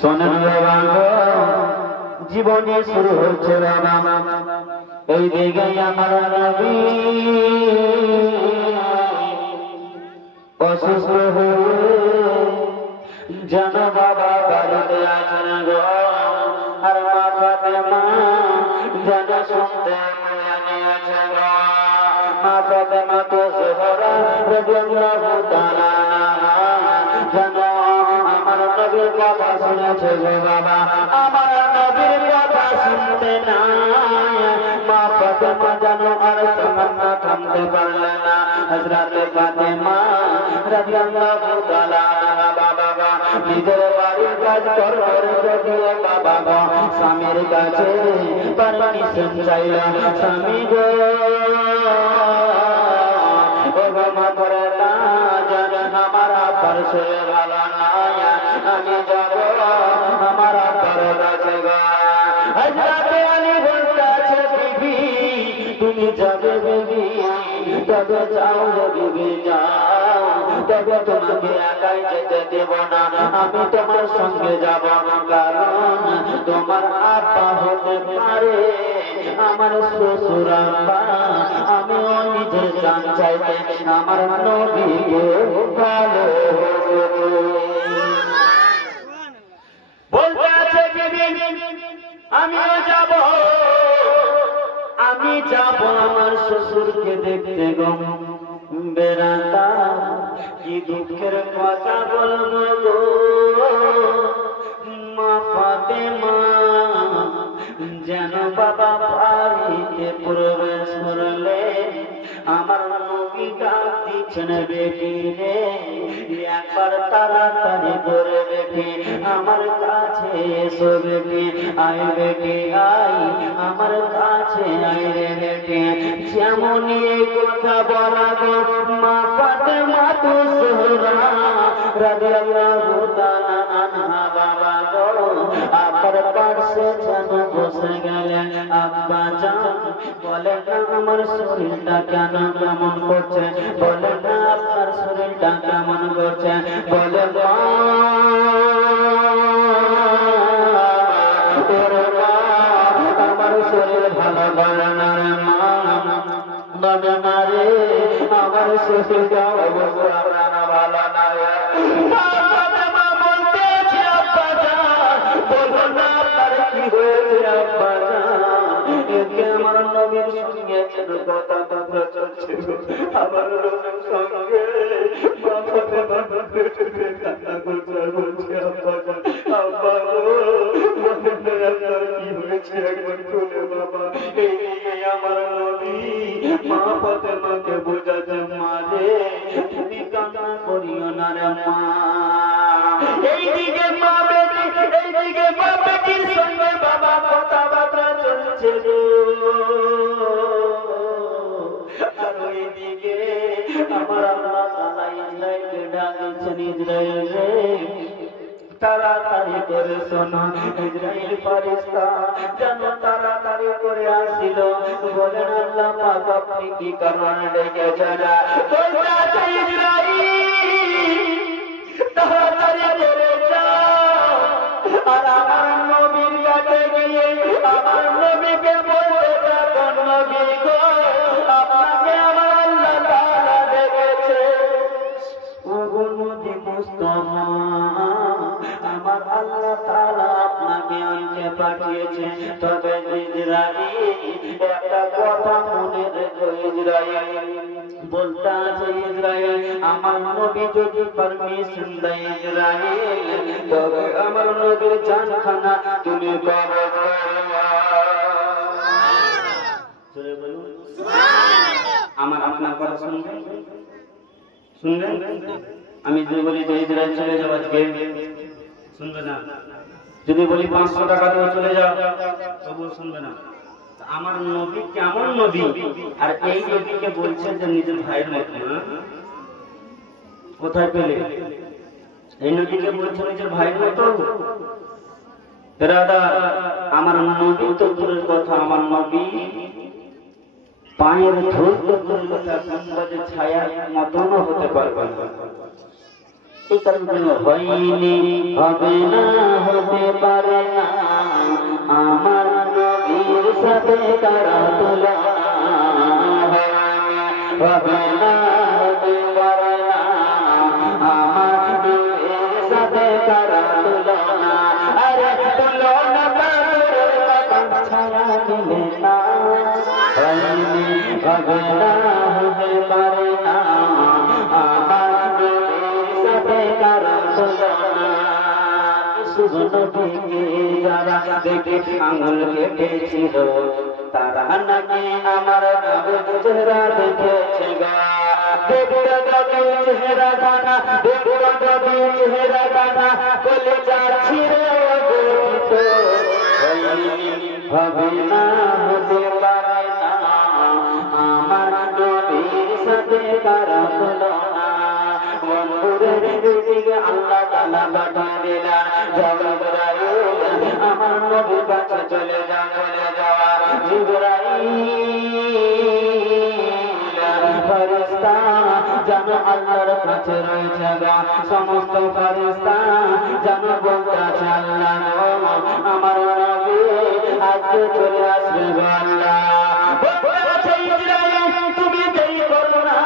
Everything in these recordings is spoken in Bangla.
শোনেন বাবা জীবনে শুরু হচ্ছে বাবা এই দিকে আমার নবী অসুস্থ হয়ে জানো বাবা বাড়িতে আছেন গো আর মা ফাতেমা জানো শুনতে আছে গো মা ফাতেমা তো জোহরা রাদিয়াল্লাহু তাআলা জানো আমার নবীর কথা শুনেছে গো বাবা আমার নবীর কথা শুনতে না মা ফাতেমা জানো আর তামান্না থামতে পারলেন না হযরত ফাতেমা রাদিয়াল্লাহু তাআলা বাবা নিজের বাড়ির কাজ করতে গিয়ে বাবা স্বামীর কাছে পারমিশন চাইল স্বামী গো করে আমার আব্বার শরীর ভালো নয় আমি যাব আমার আব্বার কাছে হযরত আলী বলতেছে বিবি তুমি যাবে বিবি তবে যাও বিবি যাও তবে তোমাকে একাই যেতে দেব না আমি তোমার সঙ্গে যাব কারণ তোমার আব্বা হতে পারে আমার শ্বশুর আব্বা আমিও নিজের জান চাইতে আমার নবীকে ভালো বলতে আছে বিবি আমিও যাব আমি যাব আমার শ্বশুরকে দেখতে গো বেড়াতা কি দুঃখের কথা বলবো গো মা ফাতেমা যেন বাবা বাড়িতে প্রবেশ করলে আমার নবী ডাক দিচ্ছেন বেটি রে একবার তাড়াতাড়ি করে বেটি আমার কাছে এসো বেটি আয় বেটি আয় আমার কাছে আয় রে বেটি যেমনই এই কথা বলা গো মা ফাতেমা তো জোহরা রাদিয়াল্লাহু তাআলা আনহা বাবা গো আবার পাশে যেন বসে গেলেন আব্বা জান বলে না আমার শরীরটা কেন কেমন করছে বলে না আপনার শরীরটা কেমন করছে বলে আমার শরীর ভালো বলে না রে মা বাবা না রে আমার শরীরটা অবস্থা ভালো না রে আমার নবীর সঙ্গে কথা বার্তা চলছে আমার নবীর সঙ্গে কি হয়েছে একবার বলে বাবা এইদিকে আমার নবী মা ফাতেমাকে বোঝাতে মা রে তুমি কান্না করিও না রে মা এইদিকে মা বেটির সঙ্গে বাবা কথাবার্তা চলছে আর ওইদিকে আমার আল্লাহ তাআলা ইসরাইলকে ডাকছেন ইসরাইল রে তাড়াতাড়ি করে শোনো ইসরাইল ফেরেশতা যেন তাড়াতাড়ি করে আসিল বলেন আল্লাহ পাক আপনি কি কারণে ডেকেছেন বলতে ইসরাইল তাড়াতাড়ি করে যাও আর আমার নবীর কাছে গিয়ে আমার নবীকে বলতে থাকো নবী গো আপনাকে আমার আল্লাহ তাআলা ডেকেছে ওগো নবী মুস্তাফা আমার আল্লাহ তাআলা আপনাকে আনতে পাঠিয়েছে তবে ইসরাইল একটা কথা মনে রেখো ইসরাইল বলতে আছে ইসরাইল আমার নবী যদি পারমিশন দেয় ইসরাইল তবে আমার নবীর জানখানা তুমি পাবে আমার আপনার কথা শুনবেন আমি যদি বলি যে ইসরাইল চলে যাও আজকে শুনবে না যদি বলি 500 টাকা দিয়ে চলে যাও তবুও শুনবে না আমার নবী কেমন নবী আর এই নবীকে বলছে যে নিজের ভাইয়ের মতো কোথায় পেলে এই নবীকে বলছে নিজের ভাইয়ের মতো দাদা আমার নবী তো দূরের কথা আমার নবী পায়ের ধুল তো দূরের কথা গম্বুজের ছায়ার মতনও হতে পারবে না এই কারণে হয়নি, হবে না, হতে পারে না আমার নবীর সাথে কারা তুলনা, হবে না, হতে পারে না আমার নবীর সাথে কারা তুলনা। আরে তুলনা তাদের কথা ছায়া দিলে না, হয়নি, হবে না, হতে পারে না আমার নবীর সাথে কারা তুলনা। শুভ নবীকে যারা দেখে আঙুল কেটেছিল তারা নাকি আমার নবীর চেহারা দেখেছে গা। দেখতে যদি চেহারা গানা, দেখতে যদি চেহারা গানা, কলিজা ছিঁড়ে গঠিত, হবে না, হতে পারে না আমার নবীর সাথে কারা তুলনা। বন্ধুরের দিকে আল্লাহ তাআলা পাঠিয়ে দিলেন জিবরাইল, আমার নবীর কাছে চলে যাও, চলে যাওয়া জিবরাইল ফেরেশতা জানো আল্লাহর কাছে রয়েছে গা। সমস্ত ফেরেশতা জানো বলতেছে আল্লাহ আমার নবী আজকে চলে আসবে গো আল্লাহ। বলতেছে ইসরাইল তুমি দেরি করো না,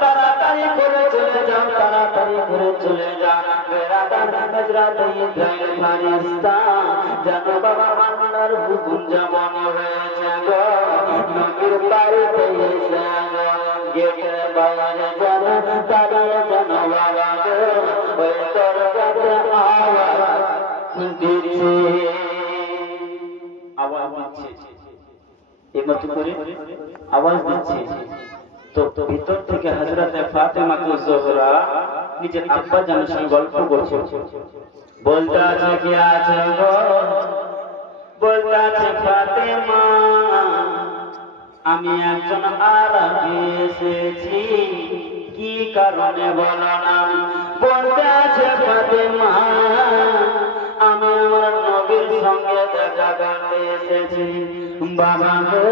তাড়াতাড়ি করে চলে যাও, তাড়াতাড়ি করে চলে যাও। বেরাদার হযরত ইসরাইল ফেরেশতা জানো বাবা আল্লাহর হুকুম যেমন হয়েছে গো, নবীর বাড়িতে এসে গো গেটের বাইরে যারা দাঁড়িয়ে জানো বাবা গো ওই দরজাতে আওয়াজ দিচ্ছে, আওয়াজ দিচ্ছে, এমত করে আওয়াজ দিচ্ছে। তো ভিতর থেকে হযরত ফাতেমা জোহরা নিজের আব্বা জানের সঙ্গে গল্প করছে, বলতে আছে কি আছে গো, বলতে আছে ফাতেমা আমি একজন আরবি এসেছি, কি কারণে বলো না। বলতে আছে ফাতেমা আমি আমার নবীর সঙ্গে দেখা করতে এসেছি। বাবা গো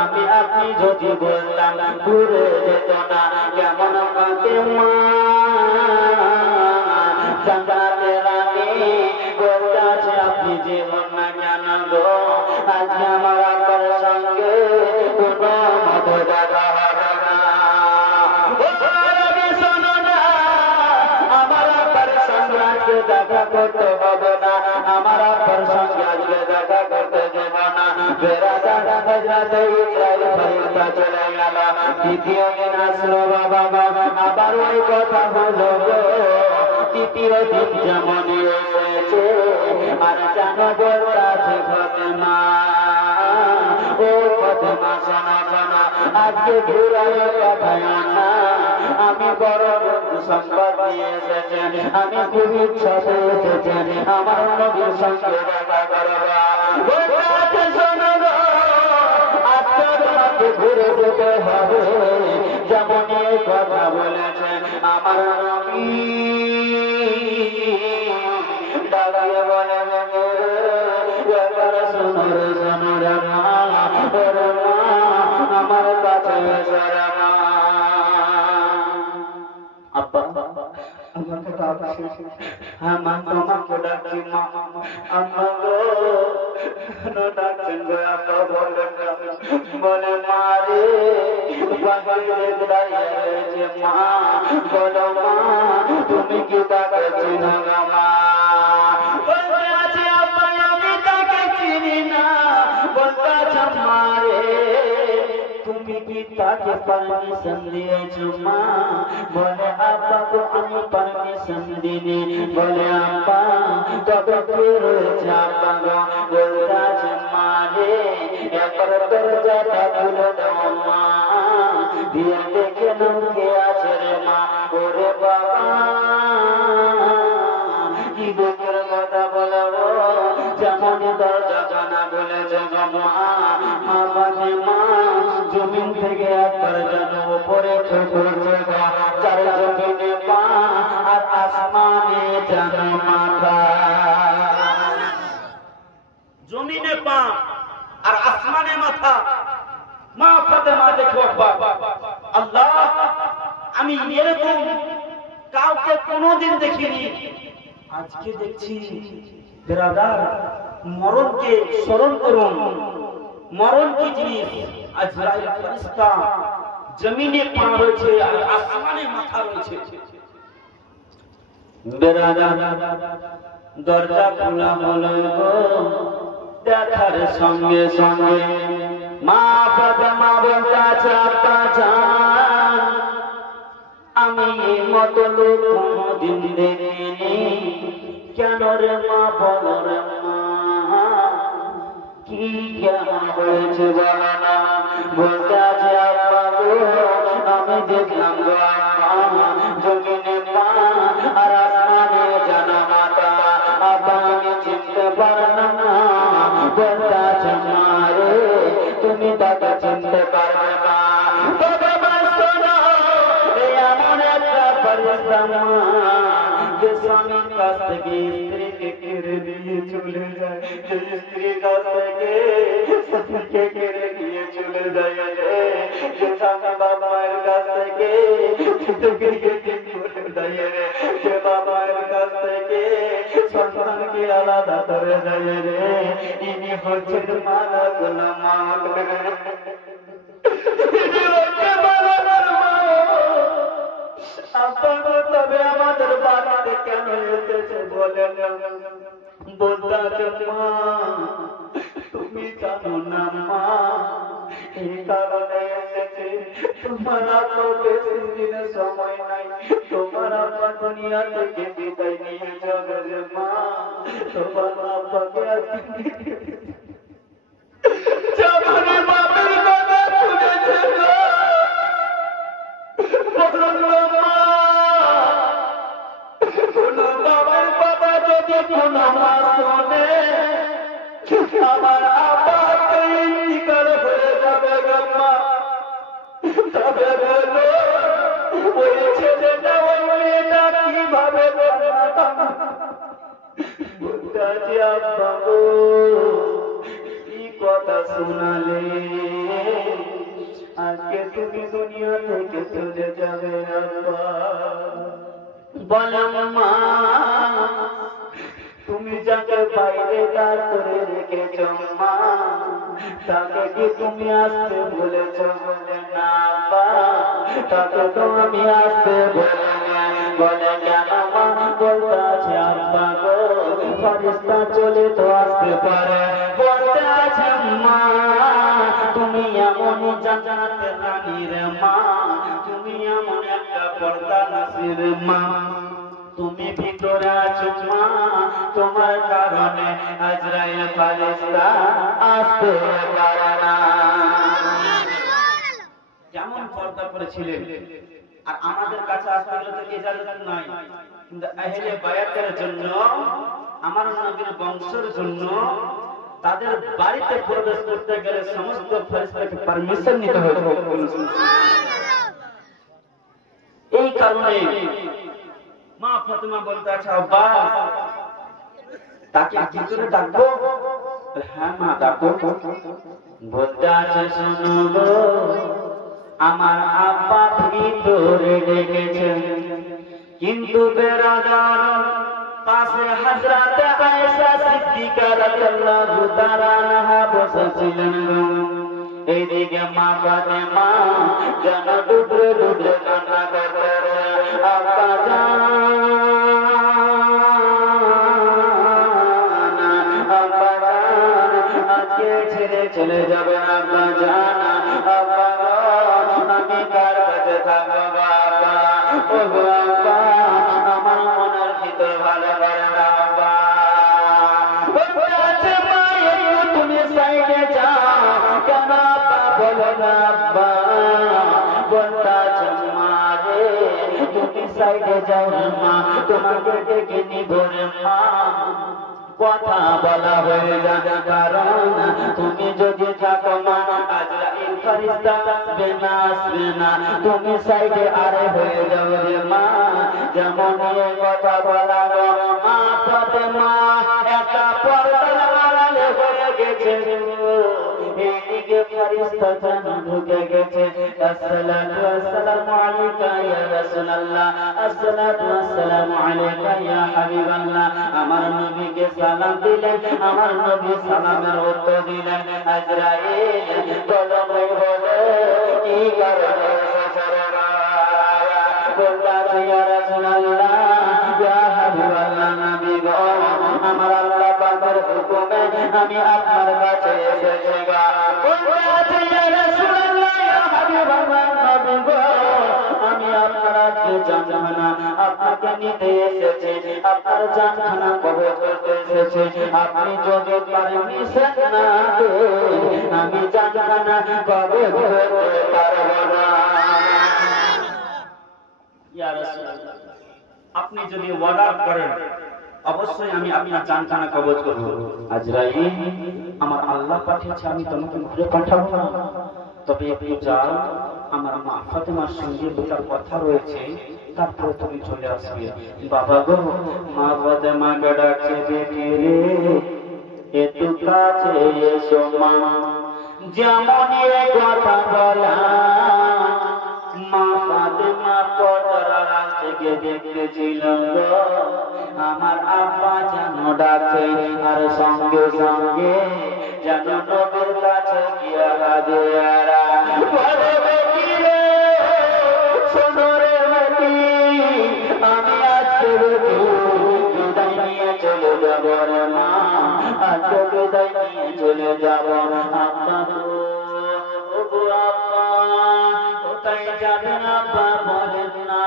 আমি আপনি যদি বলতাম ঘুরে যেত না কেমন ফাতেমা জান্নাতে রানী। বলতে আছে আপনি জীবন না কেন গো আজকে আমার আব্বার সঙ্গে কোনো মতো দেখা হবে না। শোনো না আমার আব্বার সঙ্গে আজকে দেখা করতে হবে না, আমার আব্বার সঙ্গে আজকে দেখা করতে যাব না। বেরাদার হযরত ইসরাইল ফেরেশতা চলে গেল। দ্বিতীয় দিন আসলো বাবা, আবার ওই কথা হলো গো। তৃতীয় দিন যেমন এসেছে আর জানো বলতে আছে ফাতেমা ও ফাতেমা শোনো শোনো আজকে ঘুরানো কথা না, আমি বড় সংবাদ নিয়ে এসেছি, আমি খুব ইচ্ছাতে এসেছি আমার নবীর সঙ্গে দেখা করবা। বলতে আছে শোনো গো আজকে তোমাকে ঘুরে যেতে হবে, যেমন এই কথা বলেছে আমার নবী। দাঁড়িয়ে বলে শোনো রে শোনো রে মা, ওরে মা আমার কাছে এসো রে মা। আব্বা আমাকে ডাকছে, হ্যাঁ মা তোমাকে ডাকছি মা। আম্মা গো কেন ডাকছেন গো আব্বা বলেন না। বলে মা রে বাহিরে দাঁড়িয়ে রয়েছে মা, বলো মা তুমি কি তাকে চিনো গো মা। বলতে আছে আব্বা আমি তাকে চিনি না। বলতে আছে মা রে তুমি কি তাকে পারমিশন দিয়েছো মা। বলে আব্বা তো আমি পারমিশন দিইনি। বলে আব্বা তবে কে রয়েছে আব্বা গো। বলতে আছে মা রে একবার দরজাটা খুলে দাও মা, দিয়ে দেখে নাও কে আছে রে মা। ওরে বাবা কি দুঃখের কথা বলবো, যেমন দরজা জানা বলেছে গো মা। মা ফাতেমা জমিন থেকে একবার যেন উপরে চড়ছে গো, চার জমিনে পা আর আসমানে যেন মাথা। জমিনে পা আর আসমানে মাথা। মা ফাতেমা দেখো আল্লাহ আমি এরকম কাউকে কোনোদিন দেখিনি, আজকে দেখছি। বেরাদার, মরণকে স্মরণ করুন। মরণ কি জিনিস? আজরাইল ফেরেশতা জমিনে পা রয়েছে আর আসমানে মাথা রয়েছে। বেরাদার, দরজা খোলা হলো গো, দেখার সঙ্গে সঙ্গে মা ফাতেমা বলতেছে, আব্বা জান, আমি এই মতো লোক কোনোদিন দেখিনি। কেন রে মা, বলো রে মা, কি কেমন হয়েছে বলো না। বলতে আছে, আব্বা গো, আমি দেখলাম গো আব্বা, জমিনে মা আর আসমানে জানা মাতা, আব্বা আমি চিনতে পারলাম না। বলতে আছে, মা রে, তুমি তাকে চিনতে পারবে না। স্বামীর কাছ থেকে স্ত্রীকে কেড়ে নিয়ে চলে যায়, স্ত্রীর কাছ থেকে স্বামীকে কেড়ে নিয়ে চলে যায়, স্বামী বাবার কাছ থেকে বাবার কাছ থেকে সন্তানকে আলাদা করে দেয় রে। ইনি হচ্ছেন মালাকুল মউত। তবে আমাদের বাড়িতে কেন এসেছে বলেন? বলতে মা, তুমি জানো না মা, এই কারণে এসেছে। তোমার তো বেশি দিনের সময় নাই, তোমার আব্বা দুনিয়া থেকে বিদায় নিয়ে যাবে রে মা। তোমার আব্বাকে যাবারে বাপের কথা শুনেছে গো। বলুন মা, কোন বাবার বাবা যদি কোন মা শোনে, আমার আব্বাকে ইন্তিকাল হয়ে যাবে গো মা। তবে বলো, ওই ছেলেটা ওই মেয়েটা কিভাবে বলতে আছে, আব্বা গো, কি কথা শোনালে, আজকে তুমি দুনিয়া থেকে চলে যাবে আব্বা। বললাম মা, তুমি যাকে বাইরে দাঁড় করে রেখেছ মা, তাকে কি তুমি আসতে বলেছ? বলে না আব্বা, তাকে তো আমি আসতে বলে না। বলে কেন মা? বলতে আছে, আব্বা গো, ফেরেশতা চলে তো আসতে পারে। বলতে আছে, মা তুমি এমন জান্নাতের রানীর মা, তুমি এমন একটা পর্দা নাসির মা, তুমি ভিতরে আছো মা, তোমার কারণে আজরাইল ফেরেশতা আসতে পারে না। যেমন পর্দা করেছিলেন, আর আমাদের কাছে আসতে গেলে তো ইজাজত নাই, কিন্তু আহলে বায়াতের জন্য, আমার নবীর বংশের জন্য, তাদের বাড়িতে প্রবেশ করতে গেলে সমস্ত ফেরেশতাকে পারমিশন নিতে হয়। এই কারণে মা ফাতেমা বলতে আছে, আব্বা তাকে ভিতরে ডাকবো? হ্যাঁ মা ডাকো। বলতে আছে, শোনো গো, আমার আব্বা ভিতরে ডেকেছেন, কিন্তু বেরাদার পাশে হযরত আয়েশা সিদ্দিকা রাদিয়াল্লাহু তাআলা আনহা বসেছিলেন। এইদিকে মা ফাতেমা যেন ডুবরে ডুবরে কান্না করতেছে, আব্বা জান, আব্বা জান, আজকে ছেড়ে চলে যাবেন আব্বা জান, আব্বা গো, আমি কার কাছে থাকবো বাবা? ও গো আব্বা, আমার মনের ভিতর ভালো করে না আব্বা। বলতে মা, তুমি সাইডে যাও, কেন আব্বা বলো না আব্বা? বলতে মা রে, তুমি সাইডে যাও মা, তোমাকে ডেকে নিব রে মা। কথা বলা হয়ে যাবে, কারণ তুমি যদি থাকো মা, আজরাইল ফেরেশতা আসবে না, আসবে না, তুমি সাইডে আরে হয়ে যাও রে মা। যেমন এই কথা বলা গো, মা ফাতেমা একটা পর্দার আড়ালে হয়ে গেছে। এইদিকে ফেরেশতা যেন ঢুকে গেছে। আসসালাতু ওয়াসসালামু আলাইকা ইয়া রাসূলুল্লাহ, আসসালাতু ওয়াসসালামু আলাইকা ইয়া হাবিবাল্লাহ। আমার নবীকে সালাম দিলেন, আমার নবী সালামের উত্তর দিলেন। আজরাইল বলো কি কারণে এসেছো রে ভাই? বলতে ইয়া রাসূলুল্লাহ, ইয়া হাবিবাল্লাহ, নবী গো, আমার আল্লাহ পাকের হুকুমে আমি আপনার কাছে এসেছি গো। বলতে ইয়া রাসূলুল্লাহ, ইয়া হাবিবাল্লাহ, নবী গো, আমি আপনার আজকে জানখানা আপনাকে নিতে এসেছি, আপনার জানখানা কবজ করতে এসেছি। আপনি যদি পারমিশন না দেন আমি জানখানা কবজ করতে পারবো না। ইয়া রাসূলুল্লাহ, আপনি যদি ওয়াদা করেন অবশ্যই আমি আপনার জানখানা কবজ করব। আজরাইল, আমার আল্লাহ পাঠিয়েছে, আমি তোমাকে ঘুরে পাঠাবো না, তবে একটু যাও, আমার মা ফাতেমার সঙ্গে দুটার কথা রয়েছে, তারপরে তুমি চলে আসবে। বাবা গো, মা ফাতেমাকে ডাকছে, বেটি রে একটু কাছে এসো মা। যেমন এ কথা বলা, মা ফাতেমা পর্দার থেকে দেখতেছিল গো, আমার আব্বা যেন ডাকছে, আর সঙ্গে সঙ্গে যেন নবীর কাছে গিয়া হাজিরা। বলে বেটি রে, শোনো রে বেটি, আমি আজকে বিদায় নিয়ে চলে যাব রে মা, আজকে বিদায় নিয়ে চলে যাব। আব্বা গো, আব্বা কোথায় যাবেন আব্বা বলেন না?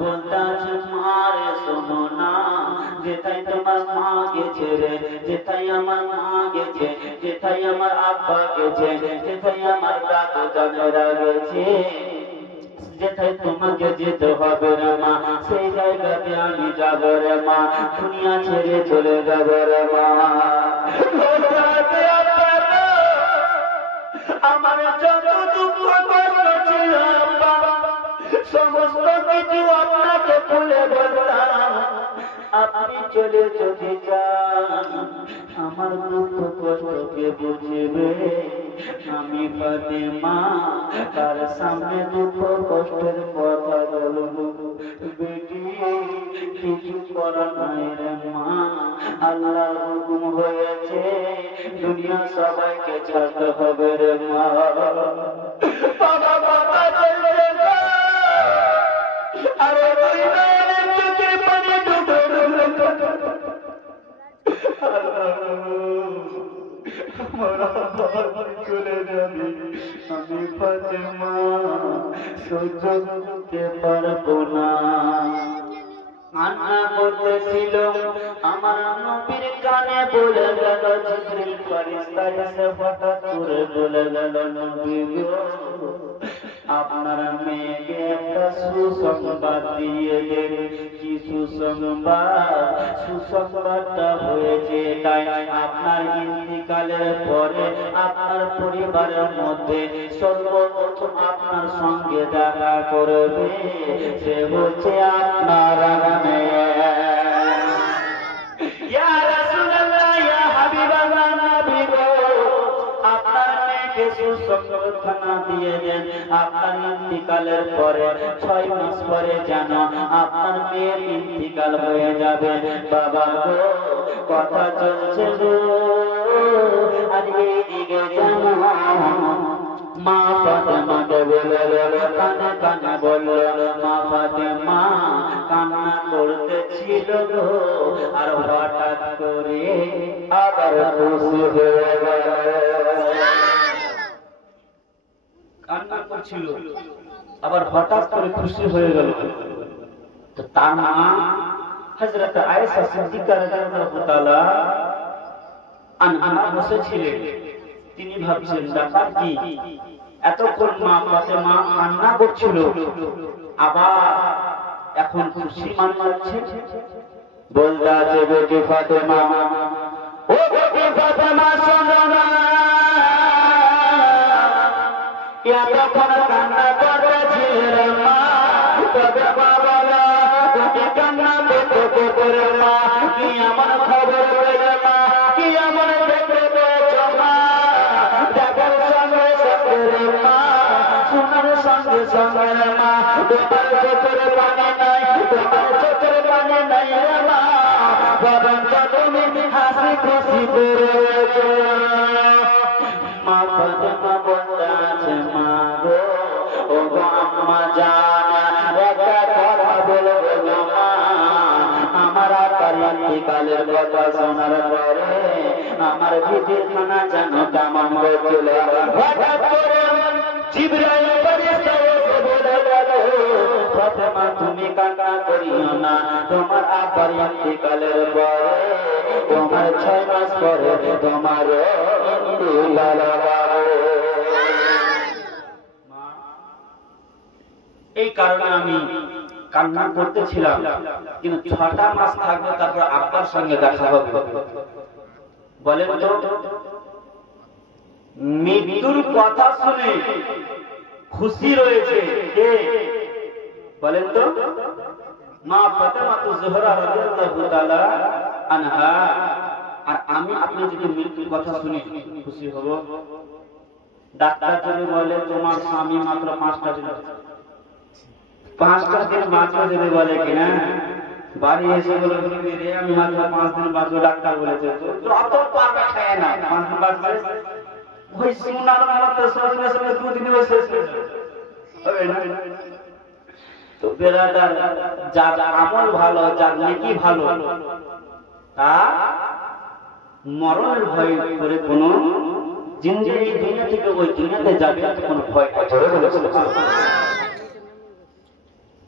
বলতে আছে, মা রে শোনো না, যেটাই তোমার মা গেছে রে, যেটাই আমার মা গেছে, যেটাই আমার আব্বা গেছে, যেটাই আমার দাদু দাদারা গেছে, যেটাই তোমাকে যেতে হবে রে মা, সেই জায়গাতে আমি যাব রে মা, দুনিয়া ছেড়ে চলে যাব রে মা। আমার যত দুঃখ কষ্ট ছিল আব্বা, সমস্ত কিছু আপনাকে খুলে বললাম, আপনি চলে যদি যান আমার দুঃখ কষ্টকে বুঝবে। আমি ফাতেমা তার সামনে দুঃখ কষ্টের কথা বলবো। বেটি, কিছু করার নাই রে মা, আল্লাহর হুকুম হয়েছে, দুনিয়া সবাইকে ছাড়তে হবে রে মা। বাবা বাবা চলে গো, আরে তুই নয়নের চোখের পানি ডুবে ডুবে চলে যাবি, আমি ফাতেমা সহ্য করতে পারবো না। কান্না করতেছিল, আমার নবীর কানে বলে গেল, জিবরিল ফেরেশতা এসে হঠাৎ করে বলে গেল, নবী গো, আপনার মেয়েকে একটা সুসংবাদ দিয়ে দেন। কি সুসংবাদ? সুসংবাদটা হয়েছে তাই আপনার ইন্তিকালের পরে আপনার পরিবারের মধ্যে সর্বপ্রথম আপনার সঙ্গে দেখা করবে সে হচ্ছে আপনার মেয়ে। ইয়া রাসূলুল্লাহ, ইয়া হাবিবাল্লাহ, নবী গো, আপনার মেয়েকে সুসংবাদ দিয়ে দেন, আপনার ইন্তিকালের পরে 6 মাস পরে যেন আপনার মেয়ের ইন্তিকাল হয়ে যাবে। বাবা গো, কথা চলছে গো, আর এইদিকে যেন মা ফাতেমাকে বলে কানে কানে বলল, মা ফাতেমা কান্না করতেছিল গো, আর হঠাৎ করে আবার খুশি হয়ে গেল। কান্না করছিল, আবার হঠাৎ করে খুশি হয়ে গেল। তো তার মা হযরত আয়েশা সিদ্দিকা রাদিয়াল্লাহু তাআলা আনহা বসেছিলেন। তিনি ভাবছেন ব্যাপার কি, এতক্ষণ মা ফাতেমা কান্না করছিল, আবার এখন খুশি মানাচ্ছে। বলতে আছে, বেটি ফাতেমা, ও বেটি ফাতেমা, শোনো না, এতক্ষণ কান্না করেছিলে মা, তবে বাবা তুমি কান্না করতে করে মা, কি আমার খবর পেলে মা, কি আমার দেখতে পেয়েছ মা, দেখার সঙ্গে সঙ্গের মা তোমার চোখের পানি নাই তোমার চোখের পানি নাই রে মা বরঞ্চ তুমি হাসি খুশি করেছো মা ফাতেমা বলতে আছে মা গো ও গো আম্মা জান একটা কথা বলবো গো মা আমার আপার ইন্তিকালের কথা শোনার পরে আমার বিবির খানা যেন কেমন হয়েছিল হঠাৎ করে জিবরাইল ফেরেশতা এসে বলে গেল ফাতেমা তুমি কান্না করিও না তোমার আপার ইন্তিকালের পরে তোমার 6 মাস পরে তোমার ইন্তিকাল হবে এই কারণে আমি কান্না করতেছিলাম কিন্তু 6টা মাস থাকবো তারপর আব্বার সঙ্গে দেখা হবে বলেন তো মৃত্যুর কথা শুনে খুশি রয়েছে কে বলেন তো মা ফাতেমা জোহরা রাদিয়াল্লাহু তাআলা আনহা আর আমি আপনি যদি মৃত্যুর কথা শুনি খুশি হব ডাক্তার যদি বলে তোমার স্বামী মাত্র 5টা দিন 5টা দিন মাত্র যদি বলে কিনা বাড়ি এসে বলে রে আমি মাত্র 5 দিন বাঁচবো ডাক্তার বলেছে তো অত পাকা খায় না 5 দিন বাঁচবে ওই সোনার মতো সঙ্গে সঙ্গে 2 দিনে শেষ হবে না তো বেরাদার যার আমল ভালো যার নেকি ভালো তা মরণের ভয় করে কোনো জিন্দেগি দুনিয়া থেকে ওই দুনিয়াতে যাবে কোনো ভয় করে বলে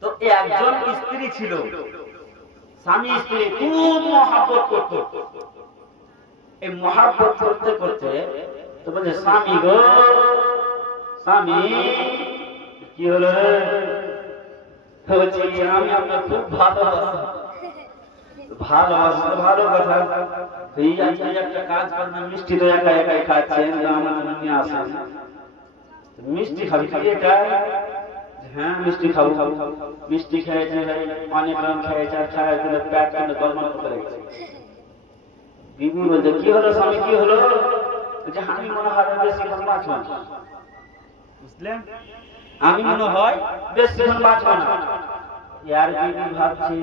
তো একজন স্ত্রী ছিল স্বামী স্ত্রী খুব মহব্বত করত এই মহব্বত করতে করতে তো বলে স্বামী গো স্বামী কি হলো বলছি আমি আপনার খুব ভালোবাসি ভালোবাসি ভালো কথা এই আজকে একটা কাজ করবেন মিষ্টি তো একা একাই খাচ্ছেন আমার জন্য নিয়ে আসেন মিষ্টি খাবি খাবি এটা হ্যাঁ মিষ্টি খাবো মিষ্টি খেয়েছে অনেক রকম খেয়েছে আর খাওয়ার জন্য পেট কেন গলমল করতে লেগেছে বিবি বলছে কি হলো স্বামী কি হলো যে আমি মনে হয় বেশিক্ষণ বাঁচব না বুঝলেন আমি মনে হয় বেশিক্ষণ বাঁচব না यार বিবি ভাবছে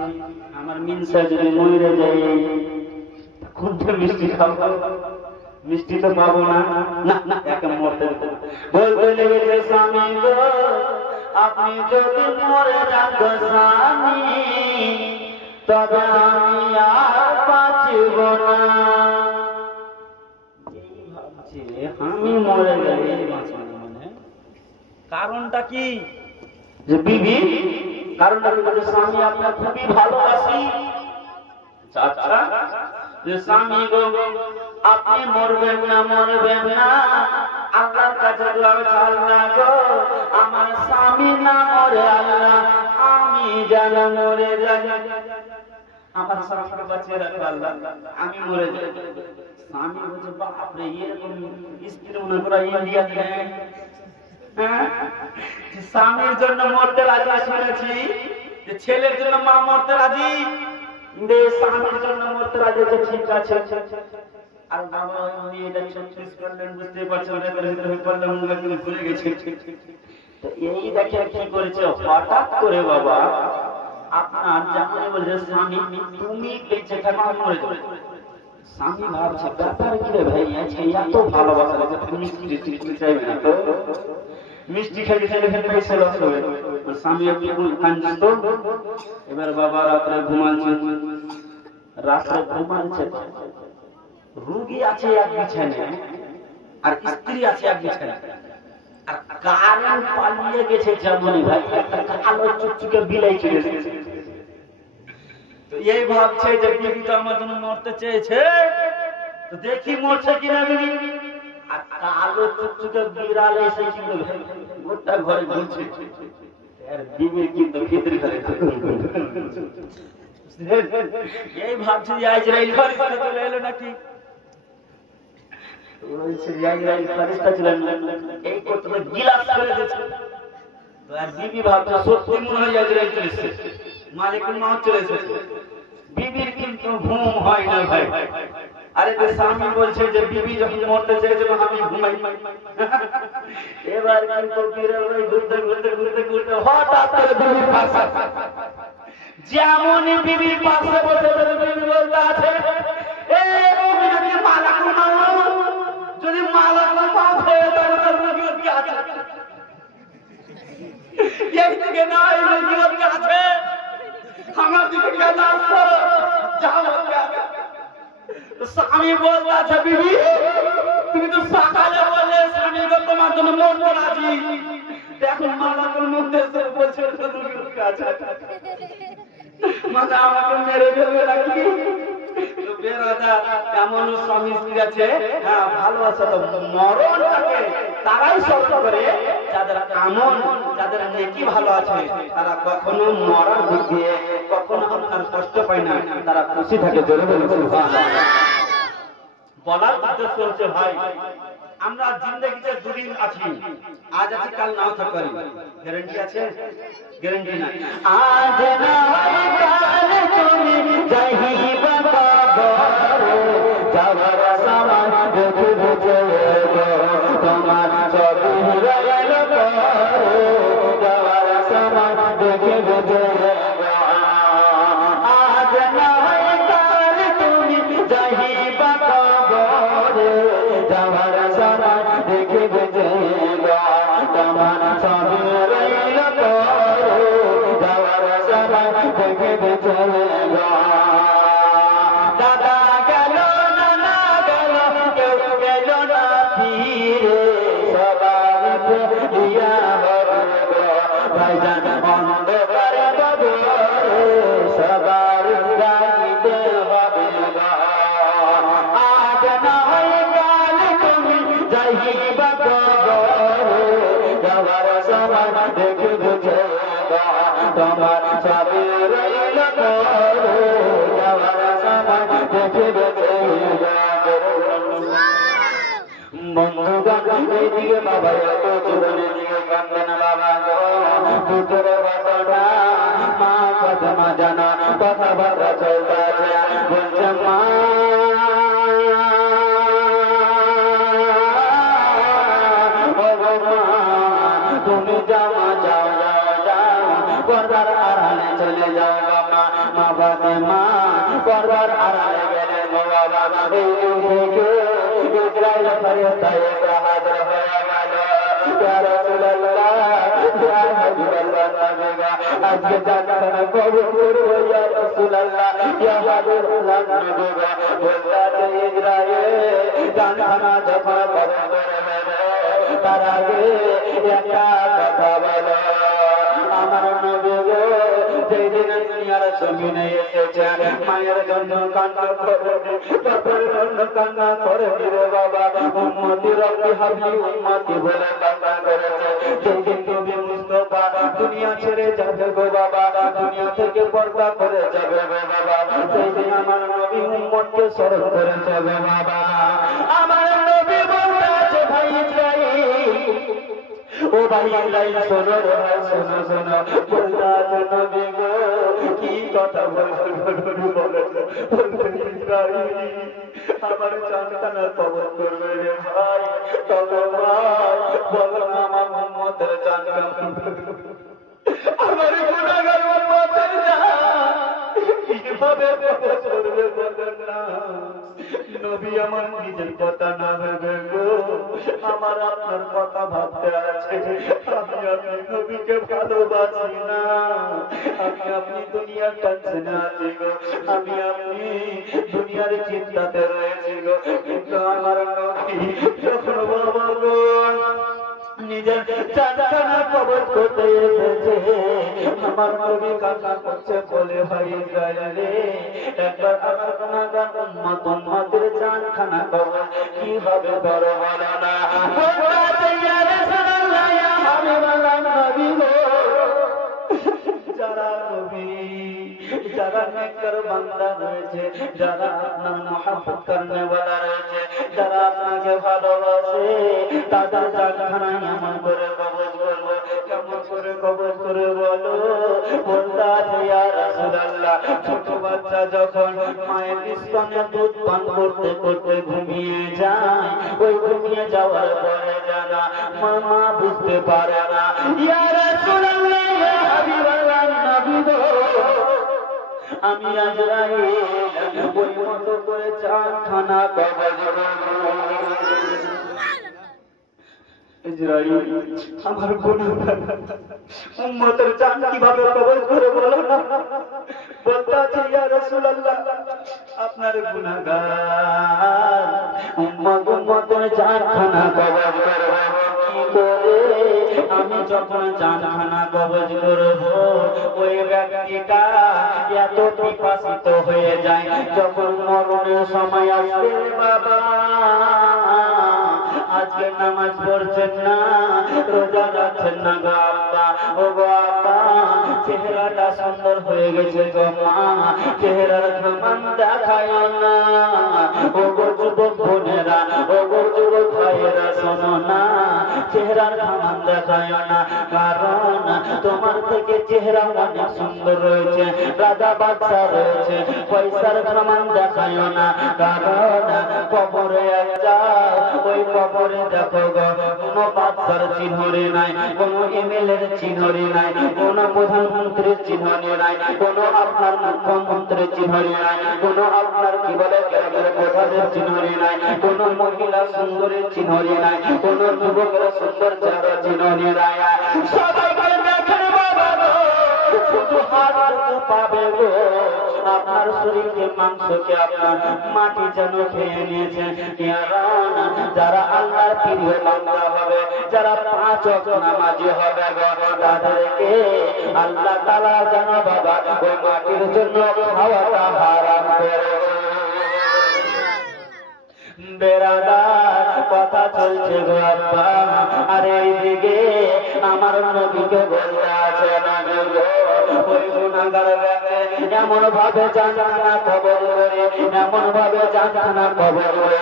আমার মিনসা যদি মরে যায় খুব মিষ্টি খাবো মিষ্টি তো পাবো না না না একা মরতে বলতে লেগেছে স্বামী গো আপনি যদি মরে যান গো স্বামী তবে আমি আর বাঁচব না ভাবছি আমি মরে গেলে বাঁচব না মানে কারণটা কি যে বিবি কারণটা কি বলে স্বামী আপনার খুবই ভালোবাসি আচ্ছা যে স্বামী গো আপনি মরবেন না আল্লাহর কাছে দোয়া করছি আল্লাহ গো আমার স্বামী না মরে আল্লাহ আমি যেন মরে যাই আমার স্বামীকে বাঁচিয়ে রাখো আল্লাহ আমি মরে যাই স্বামী বলছে বাপ রে এরকম স্ত্রী মনে করা ইন্ডিয়াতে নেই স্বামীর জন্য মরতে রাজি শুনেছি যে ছেলের জন্য মা মরতে রাজি কিন্তু স্বামীর জন্য মরতে রাজি আছে ঠিক আছে আর বাবা উনি এটা 36 করলেন বুঝতে পারছেন ওটা করে ভিতরে করলেন মুখে কিন্তু ভুলে গেছে তো এই দেখে কি করেছে হঠাৎ করে বাবা আপনার জামাই বলে স্বামী তুমি বেঁচে থাকো আমি মরে যাব স্বামী ভাবছে ব্যাপার কি রে ভাই আচ্ছা এত ভালোবাসা লাগে তুমি কি চাইবে না তো মিষ্টি খেয়ে খেলে খেলে পয়সা লস হবে স্বামী একটু কাঁদছে তো এবার বাবা রাত্রে ঘুমাচ্ছে রোগী আছে এক বিছানায় আর স্ত্রী আছে এক বিছানায় আর কারেন্ট পালিয়ে গেছে যেমন ভাই একটা কালো চুকচুকে বিলাই চলে এসেছে তো এই ভাবছে যে বিবি তো আমার জন্য মরতে চেয়েছে তো দেখি মরছে কিনা বিবি আর কালো চুকচুকে বিড়াল এসে কিন্তু গোটা ঘরে ঘুরছে আর বিবি কিন্তু ভিতরে ঘরে এই ভাবছে যে ইসরায়েল ফেরেশতা চলে এলো নাকি ইসরায়েল ফেরেশতা ছিলেন এই কত গিলাস করে দিয়েছে তো আর বিবি ভাবছে সত্যি মনে হয় ইসরায়েল চলে এসেছে মালিকুল মউত চলে এসেছে বিবির কিন্তু ঘুম হয় না ভাই আরে যে স্বামী বলছে যে বিবি যখন মরতে চেয়েছে আমি ঘুমাই, এবার কিন্তু ঘুরতে ঘুরতে ঘুরতে ঘুরতে হঠাৎ করে বিবির পাশে, যেমন বিবির পাশে বসে বিবি বলতে আছে যদি মালা পাপ হয়ে থাকে তার রোগীর কি আছে, এই দিকে না এই রোগীর কি আছে, আমার দিকে কেন আসছো, স্বামী বলতে আছে বিবি তুমি তো সকালে বললে স্বামী তোমার জন্য মরতে রাজি, এখন মালা তোর মধ্যে বলছে রোগীর কি আছে, মানে আমাকে মেরে ফেলবে নাকি? এমন স্বামী স্ত্রী আছে, হ্যাঁ ভালোবাসা তো মরণটাকে তারাই সহ্য করে, যাদের আমল যাদের নেকি ভালো আছে তারা কখনো মরার দিক দিয়ে কখনো আপনার কষ্ট পায় না, তারা খুশি থাকে। জোরে বলে সুবহানাল্লাহ। বলার উদ্দেশ্য হচ্ছে ভাই আমরা জিন্দেগিতে দুদিন আছি, আজ আছি কাল নাও থাকতে পারি, গ্যারান্টি আছে? গ্যারান্টি নাই। আজ না কাল তুমি যাইবা বাবারে, যাবার সময় দেখে বুঝে তোমার ছবি রইল পরে, যাবার সময় দেখে বুঝে আজ না কাল তুমি যাইবা বাবারে, যাবার সময় দেখে বুঝে তোমার ছবি রইল পরে, যাবার সময় দেখে বুঝে দাদা গেল নানা গেল কেউ গেল না ফিরে, সবাই দিয়া হবে ভাইজান অন্ধকার পাবে, সবার গাইতে হবে আজ না হয় কাল তুমি যাইবা কবরে, যাবার সময় দেখে বুঝে তোমার ছবি রইল পরে, যাবার সময় দেখে বুঝে বন্ধুগণ এইদিকে বাবা এত জীবনের দিকে কান্দে না বাবা গো, পুত্র কতটা মা কত মা জানা কথাবার্তা চলতে আছে, বলছে মা তুমি যাও যাও যাও যাও পর্দার আড়ালে চলে যাও বাবা, মা ফাতেমা পর্দার আড়ালে গেলে বাবা, এই থেকে ইসরাইল ফেরেশতা এসে হাজির হয়ে গেল, ইয়া রাসূলুল্লাহ ইয়া হাবিবাল্লাহ নবীগা আজকে জান্নাতে কবর করব ইয়া রাসূলুল্লাহ ইয়া হাবিবাল্লাহ নবীগা, বলতে ইসরাইল জান্নাত যখন কবর করবে তার আগে একটা কথা বলো, আমার নবী গো যেদিন দুনিয়ার জমিনে এসেছে মায়ের জন্য কান্না করে, বাবার জন্য কান্না করে রে বাবা, উম্মতি রব্বি হাবলি উম্মতি বলে কান্না করেছে, যেদিন নবী মুস্তাফা দুনিয়া ছেড়ে যাবে গো বাবা, দুনিয়া থেকে পর্দা করে যাবে গো বাবা, সেদিন আমার নবী উম্মতকে স্মরণ করেছে গো বাবা, আমার নবী বলতে আছে ভাই ও ভাই ইসরাইল শোনো রে ভাই শোনো শোনো, বলতে আছে নবী গো কি কথা আমার জানখানা কবর করবে রে ভাই, তবে ভাই বলো আমার উম্মতের জানখানা আমার গুনাহগার উম্মতের কিভাবে কবর করবে বলেন না, নবী আমার নিজের কথা না ভেবে গো আমার আপনার কথা ভাবতে আছে, আমি আপনি নবীকে ভালোবাসি না, আমি আপনি দুনিয়ার টেনশনে আছি গো, আমি আপনি দুনিয়ার চিন্তাতে রয়েছি গো, কিন্তু আমার নবী যখন বাবা গো নিজের জানখানা কবর করতে এসেছে, আমার নবী কান্না করছে বলে ভাই ইসরাইল রে একবার আমার গুনাহগার উম্মত উম্মতের জানখানা কবর কি হবে বড় বলো না, বলতে ইয়া রাসূলুল্লাহ ইয়া হাবিবাল্লাহ নবী গো যারা নবী যারা নেককার বান্দা রয়েছে, যারা আপনার মহব্বত করনে ওয়ালা রয়েছে, যারা আপনাকে ভালোবাসে তাদের জানখানায় এমন করে কবর করবো, কেমন করে কবজ করে বলো। বলতে আছে ইয়া রাসূলুল্লাহ, ছোট বাচ্চা যখন মায়ের স্তনে দুধ পান করতে করতে ঘুমিয়ে যায়, ওই ঘুমিয়ে যাওয়ার পরে জানা মা বুঝতে পারে না। ইয়া রাসূলুল্লাহ, ইয়া হাবিবাল্লাহ, নবী গো, আমি আজরাইল ওই মতো করে চারখানা কবজ ইসরাইল আমার গুনাহগার উম্মতের জান কিভাবে কবজ করে বলো না। বলতে আছে ইয়া রাসূলুল্লাহ, আপনার গুনাহগার উম্মতের জানখানা কবজ করব কি করে? আমি যখন জানখানা কবজ করব, ওই ব্যক্তিটা এত পিপাসিত হয়ে যায়, যখন মরণের সময় আসবে, বাবা আজকে নামাজ পড়ছেন না, রোজা রাখছেন না গো আব্বা, ও গো আব্বা চেহারাটা সুন্দর হয়ে গেছে গো মা, চেহারার প্রমাণ দেখায় না। ও গো যুবক বোনেরা, ও গো যুবক ভাইয়েরা, শোনো না, চেহারার প্রমাণ দেখায় না, কারণ তোমার থেকে চেহারা অনেক সুন্দর রয়েছে, রাজা বাদশা রয়েছে, পয়সার প্রমাণ দেখায় না, কারণ কবরে যাও, ওই কবরে দেখো গো কোনো বাদশার চিহ্নরে নাই, কোনো এমএলএর চিহ্নরে নাই, কোনো প্রধানমন্ত্রীর চিহ্নরে নাই, কোনো আপনার মুখ্যমন্ত্রীর চিহ্নরে নাই, কোনো আপনার কি বলে গ্রামের প্রধানের চিহ্নরে নাই, কোনো মহিলা সুন্দরীর চিহ্নরে নাই, কোনো যুবকের সুন্দর চেহারা চিহ্নরে নাই। সবাইকে দেখেন বাবা গো, শুধু হাত পাবে গো, আপনার শরীরের মাংসকে আপনার মাটি যেন খেয়ে নিয়েছে। যারা আল্লাহর প্রিয় বান্দা হবে, যারা 5 ওয়াক্ত নামাজি হবে গো, তাদেরকে আল্লাহ তাআলা যেন বাবা ওই মাটির জন্য খাওয়াটা হারাম করেছে। বেরাদার কথা চলছে গো আব্বা, আর এইদিকে আমার নবীকে বলতে আছে না গো, ওই গুনাহগার ব্যক্তি এমন ভাবে জানখানা কবর করে, এমন ভাবে জানখানা কবর করে,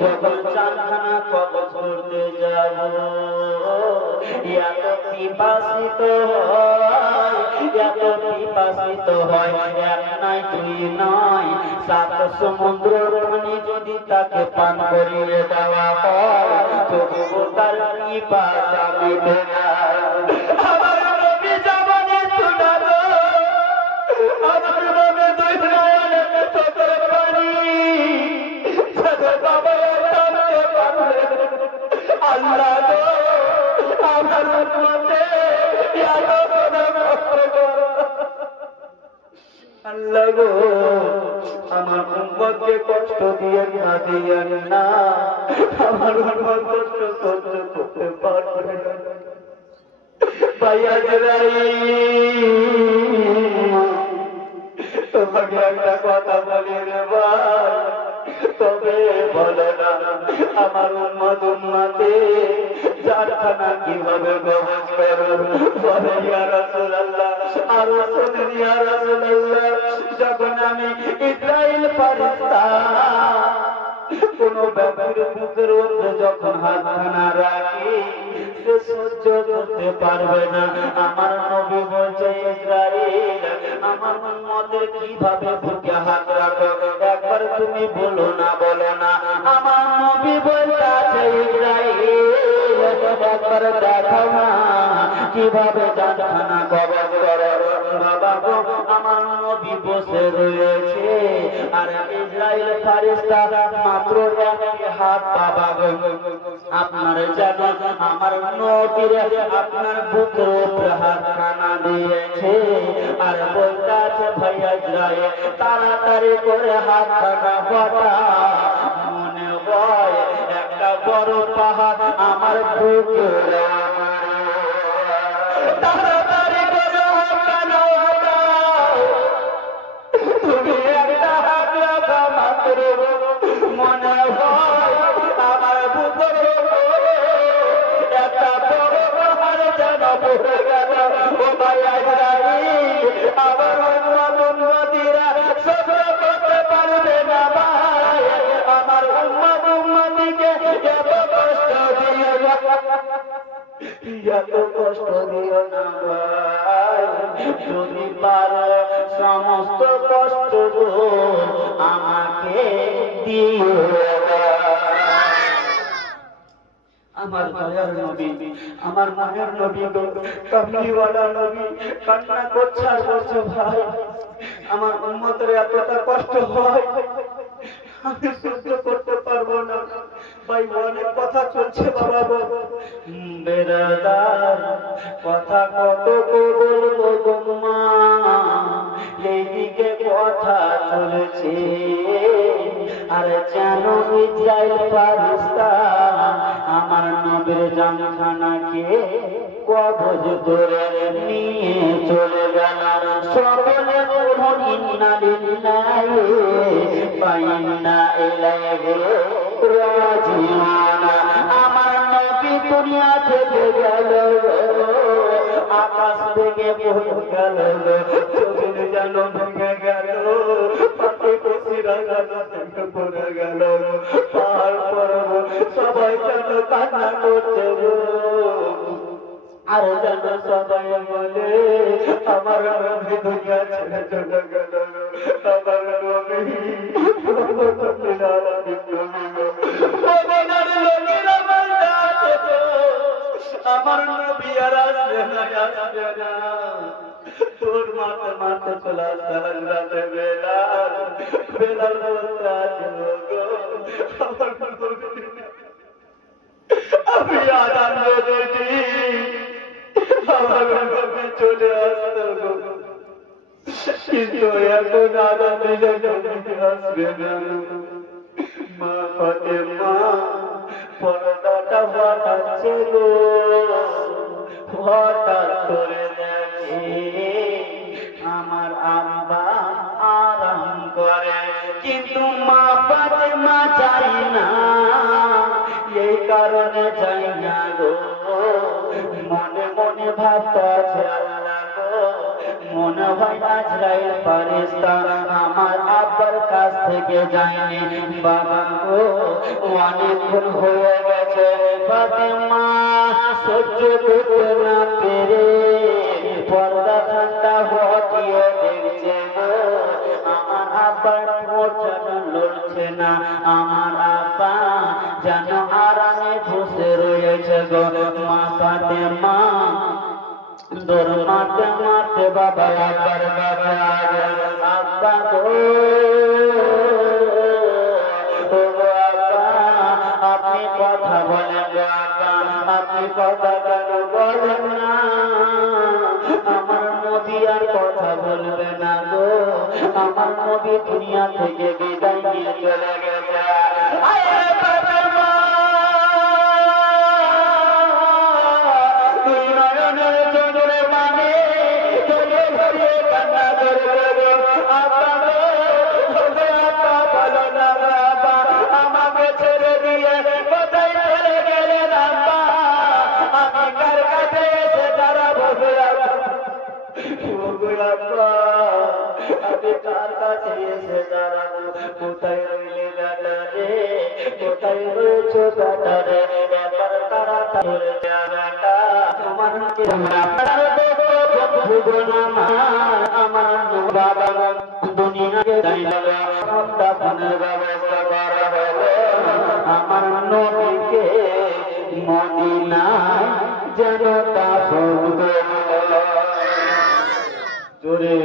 যখন জানখানা কবর করতে যাব, এত পিপাসিত হয়, এত পিপাসিত হয়, এক নয় দুই নয় 7 সমুদ্র পানি যদি তাকে পান করিয়ে দেওয়া হয়, তবুও তার পিপাসা মিটে না। আমার নবী জামানে শোনালো, আমার নবী দুই নয়নে চোখের পানি বাবা টানতে পারবে। আল্লাহ গো, আমার উম্মতে এত কষ্ট করো, আল্লাহ গো আমার উম্মতকে কষ্ট দিয়েন না, দিয়েন না, আমার উম্মত কষ্ট সহ্য করতে পারবে না। ভাই আজরাইল, তোমাকে একটা কথা বলি রে ভাই, তবে বলো না আমার উম্মতে জানখানা কিভাবে কবজ করো? বলে ইয়া রাসূলুল্লাহ, আরো শুনুন ইয়া রাসূলুল্লাহ, যখন আমি ইসরাইল ফেরেশতা কোন ব্যক্তির বুকের উপরে যখন হাতখানা রাখি, সে সহ্য করতে পারবে না। আমার নবী বলছে ইসরাইল, আমার উম্মতের কিভাবে বুকে হাত রাখো, একবার তুমি বলো না, বলো না। আমার নবী বলতে আছে ইসরাইল, একবার দেখো না কিভাবে জানখানা কবজ করো। বাবা গো, আমার নবী বসে রয়েছে, আর ইসরাইল ফেরেশতা মাত্র একটি হাত বাবা গো আপনার যেন আমার নবীর আপনার বুকের উপরে হাতখানা দিয়েছে, আর বলতে আছে ভাইয়া ইসরাইল তাড়াতাড়ি করে হাতখানা হটা, মনে হয় একটা বড় পাহাড় আমার বুকের তাড়াতাড়ি করে হাতখানা হটাও, তুমি একটা হাত রাখা মাত্র মনে হয় আমার বুকের একটা বড় পাহাড় যেন পড়ে গেল। ও ভাই ইসরাইল, আমার উম্মতীরা সহ্য করতে পারবে না ভাই, আমার উম্মতীকে এত কষ্ট দিয়ে, এত কষ্ট করিও না ভাই, যদি পারো সমস্ত কষ্ট আমাকে দিও। আমার দয়ার নবী, আমার মায়ের নবী, কামলিওয়ালা নবী কান্না করছে আর বলছে ভাই আমার উম্মতের এতটা কষ্ট হয় আমি সহ্য করতে পারবো না ভাই, অনেক কথা চলছে বাবা গো। বেরাদার কথা কত বলবো গো মা, এইদিকে কথা চলেছে আর যেন ইসরাইল ফারিস্তা আমার নবীর জানখানাকে কবজ করে নিয়ে চলে গেল। সকলে বলুন ইন্না লিল্লাহি ওয়া ইন্না ইলাইহি রাজিউন। আমার নবী দুনিয়া থেকে গেল, আকাশ থেকে পড়ে গেল, জমিন যেন ভেঙে গেল, পাখি পক্ষীরা যেন ভেঙে পড়ে গেল, পাহাড় পর্বত সবাই যেন কান্না করছে গো। আর যেন সবাই বলে আমার নবী দুনিয়া ছেড়ে চলে গেল, আমার নবী রহমতুল আলামিন আমার নবী আর আসবে না, আসবে না। তোর মারতে মারতে চলে আসতে রাতে বেলাল, বেলাল বলতে আছে গো আমার নবী আমি আজান দিয়েছি, আমার নবী চলে আসতো গো, কিন্তু এখন আজান দিলে নবী আসবে না। মা ফাতেমা পর্দাটা হটাচ্ছে গো, হঠাৎ করে দেখে আমার আব্বা আরাম করে, কিন্তু মা ফাতেমা চাই না, এই কারণে চাই না গো, মনে মনে ভাবতে আল্লাহ গো, মনে হয় আজরাইল ফারিস্তা আমার আব্বার কাছ থেকে যায়নি বাবা গো, অনেকক্ষণ হয়ে গেছে। ফাতেমা সহ্য করতে না পেরে পর্দা ঠান্ডা হটিয়ে দেখছে গো, আমার আব্বার ঠোঁট যেন লড়ছে না, আমার আব্বা যেন আরামে বসে রয়েছে গো। মা ফাতেমা দৌড় মারতে মারতে বাবা আব্বার কাছে আগে, আব্বা গো আব্বা আপনি কথা বলেন গো, আব্বা আপনি কথা কেন বলেন না, আমার নবী আর কথা বলবে না গো, আমার নবী দুনিয়া থেকে বিদায় নিয়ে চলে গেছে। আমি কার কাছে এসে দাঁড়াবো, কোথায় রইলে বেটা রে, কোথায় রয়েছো বেটা রে, এবার তাড়াতাড়ি বেটা তোমার আমার বাবা দুনিয়াকে দাফনের ব্যবস্থা করা হলো, আমার নবীকে মদিনায় যেন দাফন করলো জোরে।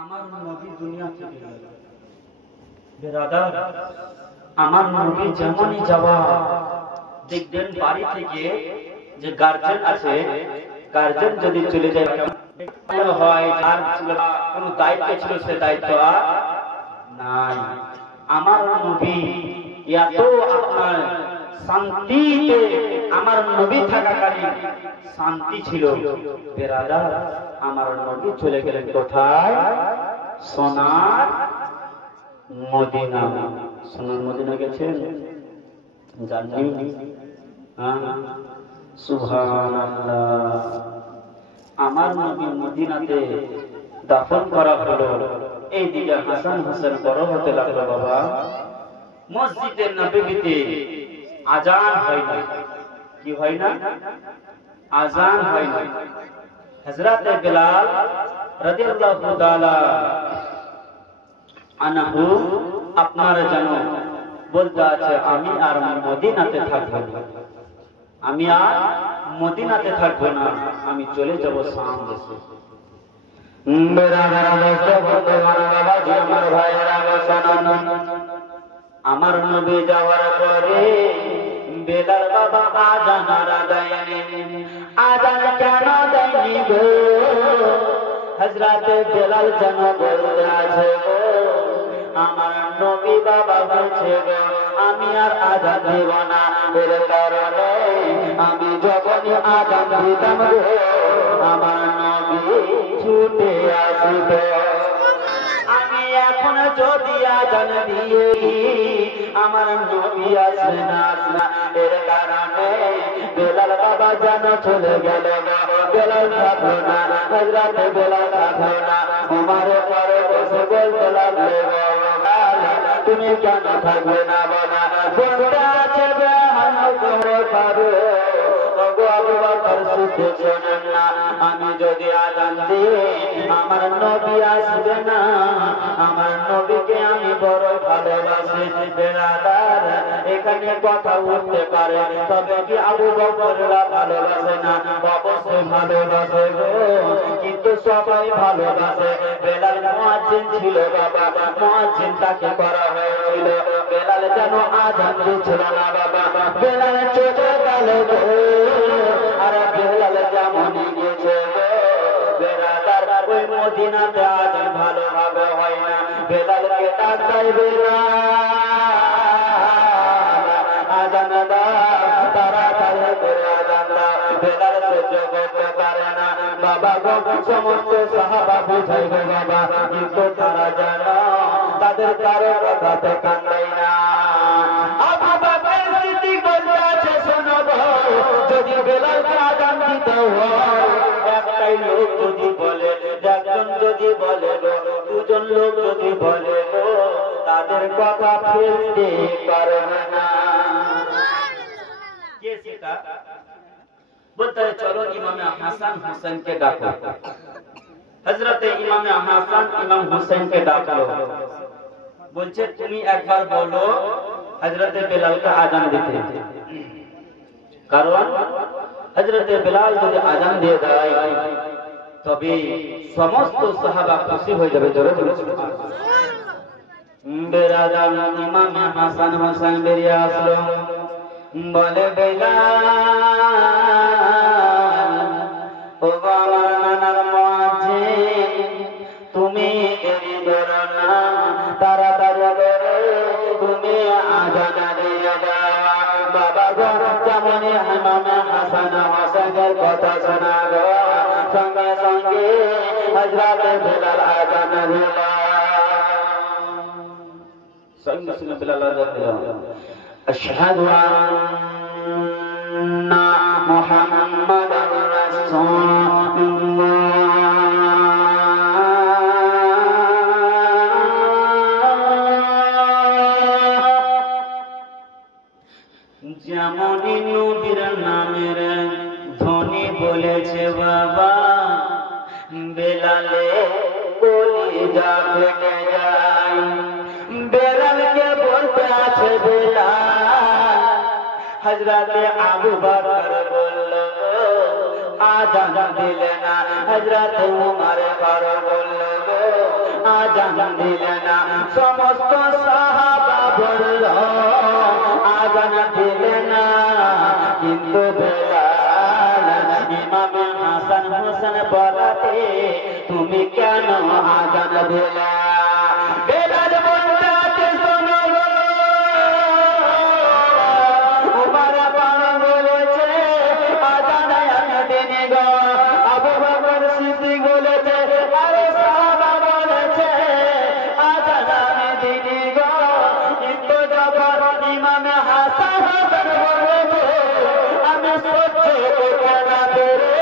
আমার নবী দুনিয়া থেকে গেল, বেরাদার আমার নবী যেমনই যাওয়া, দেখবেন বাড়ি থেকে যে গার্জেন আছে, গার্জেন যদি চলে যায় হয়, যার ছিল কোন দায়িত্ব ছিল সে দায়িত্ব আর নাই। আমার নবী এত আপনার শান্তিতে, আমার নবী থাকাকালীন শান্তি ছিল বেরাদার, আমার নবী চলে গেলেন কোথায়? সোনার মদিনা। সোনার মদিনা গেছেন জানেন? সুবহানাল্লাহ। আমার নবী মদিনাতে দাফন করা হলো, এইদিকে হাসান হোসেন বড় হতে লাগলো বাবা। মসজিদে নববীতে আজান হয় না, কি হয় না? আজান হয় না। হযরত বিলাল রাদিয়াল্লাহু তাআলা আনহু আপনারা জানো বলতে আছে আমি আর মদিনাতে থাকবো না, আমি আর মদিনাতে থাকবো না, আমি চলে যাব শাম দেশে। আমার নবী যাওয়ার পরে বেলাল বাবা আজান দেয়নি। আজান কেন দেয়নি গো? হযরত বেলাল যেন বলতে আছে গো আমার নবী বাবা বলছে গো আমি আর আজান দেব না, এর কারণে আমি যখনই আজান দিতাম গো আমার নবী ছুটে আসবে। আমি এখন যদি আজান দিয়ে আমার নবী আসবে না, এর কারণে বেলাল বাবা যেন চলে গেল, বেলাল থাকলো না, হযরত বেলাল থাকলো না। উমারে পরে বসে বলতে লাগলে তুমি কেন থাকবে না বাবা? বলতে আছে আমি যদি আজান দিয়ে আমার নবী আসবে না, আমার নবীকে আমি বড় ভালোবাসি। বেরাদার এখানে কথা উঠতে পারে, তবে কি আবু বকররা ভালোবাসে না? অবশ্যই ভালোবাসে গো, কিন্তু সবাই ভালোবাসে। বেলাল মুয়াজ্জিন ছিল বাবা, মুয়াজ্জিন তাকে করা হয়েছিল। বেলাল যেন আজান দিচ্ছিল না বাবা, বেলাল চলে গেল গো, আর বেলাল যেমন গেছে গো বেরাদার ওই মদিনাতে আজান ভালোভাবে হয় না। বেলালকে ডাক দেয় বেলাল আজান দাও, তাড়াতাড়ি করে আজান দাও। বেলাল সহ্য করতে পারে না বাবা গো, সমস্ত সাহাবা বুঝাই গো বাবা, কিন্তু তারা জানো তাদের কারো কথাতে কান দেয় না। আবু বকর সিদ্দিক বলতে আছে শোনো গো, যদি বেলালকে আজান দিতে হয় একটাই লোক যদি বলে, একজন যদি বলে গো, দুজন লোক যদি বলে গো, তাদের কথা ফেলতে পারবে না। কে সেটা? বলতে চলো ইমামে হাসান হুসেনকে ডাকো। হযরতে ইমামে হাসান ইমাম হুসেনকে ডাকলো, বলছে তুমি একবার বলো হযরতে বেলালকে আজান দিতে। কারণ হযরতে বেলাল যদি আজান দিয়ে দেয় তবে সমস্ত সাহাবা খুশি হয়ে যাবে। জোরে জোরে বেরাদান ইমামে হাসান হুসেন বেরিয়ে আসলো, বলে বেলাল ও আমার নানার মুয়াজ্জিন তুমি দেরি করো না, তাড়াতাড়ি করে তুমি আজান দিয়ে দাও। বাবা গো যেমন ইমামে হাসান হুসেনের কথা শোনা গো, সঙ্গে সঙ্গে হযরত বেলাল আজান দিল। সঙ্গে সঙ্গে বেলাল আজান দিল, আশহাদু আন্না মুহাম্মাদার রাসূলুল্লাহ। যেমনই নবীর নামের ধ্বনি বলেছে বাবা, বেলালে কলিজা ফেটে যায়। বেলালকে বলতে আছে বেলাল, হযরতে আবু বকর বলল আজান দিলে না, হযরতে উমর ফারুক বলল আজান দিলে না, সমস্ত সাহাবা বলল আজান দিলে না, কিন্তু বেলাল ইমামে হাসান হুসেন বলাতে তুমি কেন আজান দিলে? বেলাল বলতে আছে শোনো গো, উমর ফারুক বলেছে আজান আমি দিনি গো, আবু বকর সিদ্দিক বলেছে, আরে সাহাবা বলেছে আজান আমি দিনি গো, কিন্তু যখন ইমামে হাসান হুসেন বলেছে আমি সহ্য করতে না পেরে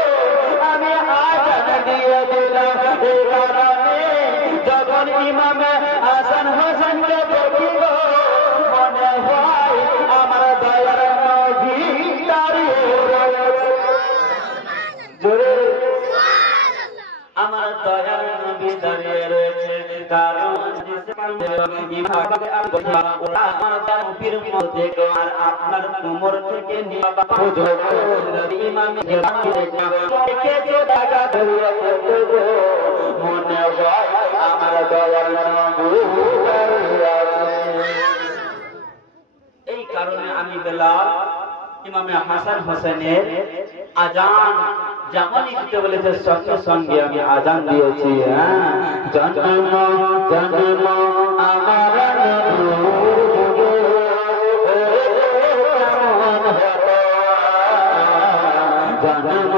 আমি আজান দিয়ে দিলাম। এই কারণে যখন আপনার কোমর থেকে মনে হয় আমার দয়ার এই কারণে আমি বেলাল ইমামে হাসান হোসেনের আজান যেমনই দিতে বলেছে সঙ্গে সঙ্গে আমি আজান দিয়েছি। জন্ম জন্ম আমার জন্ম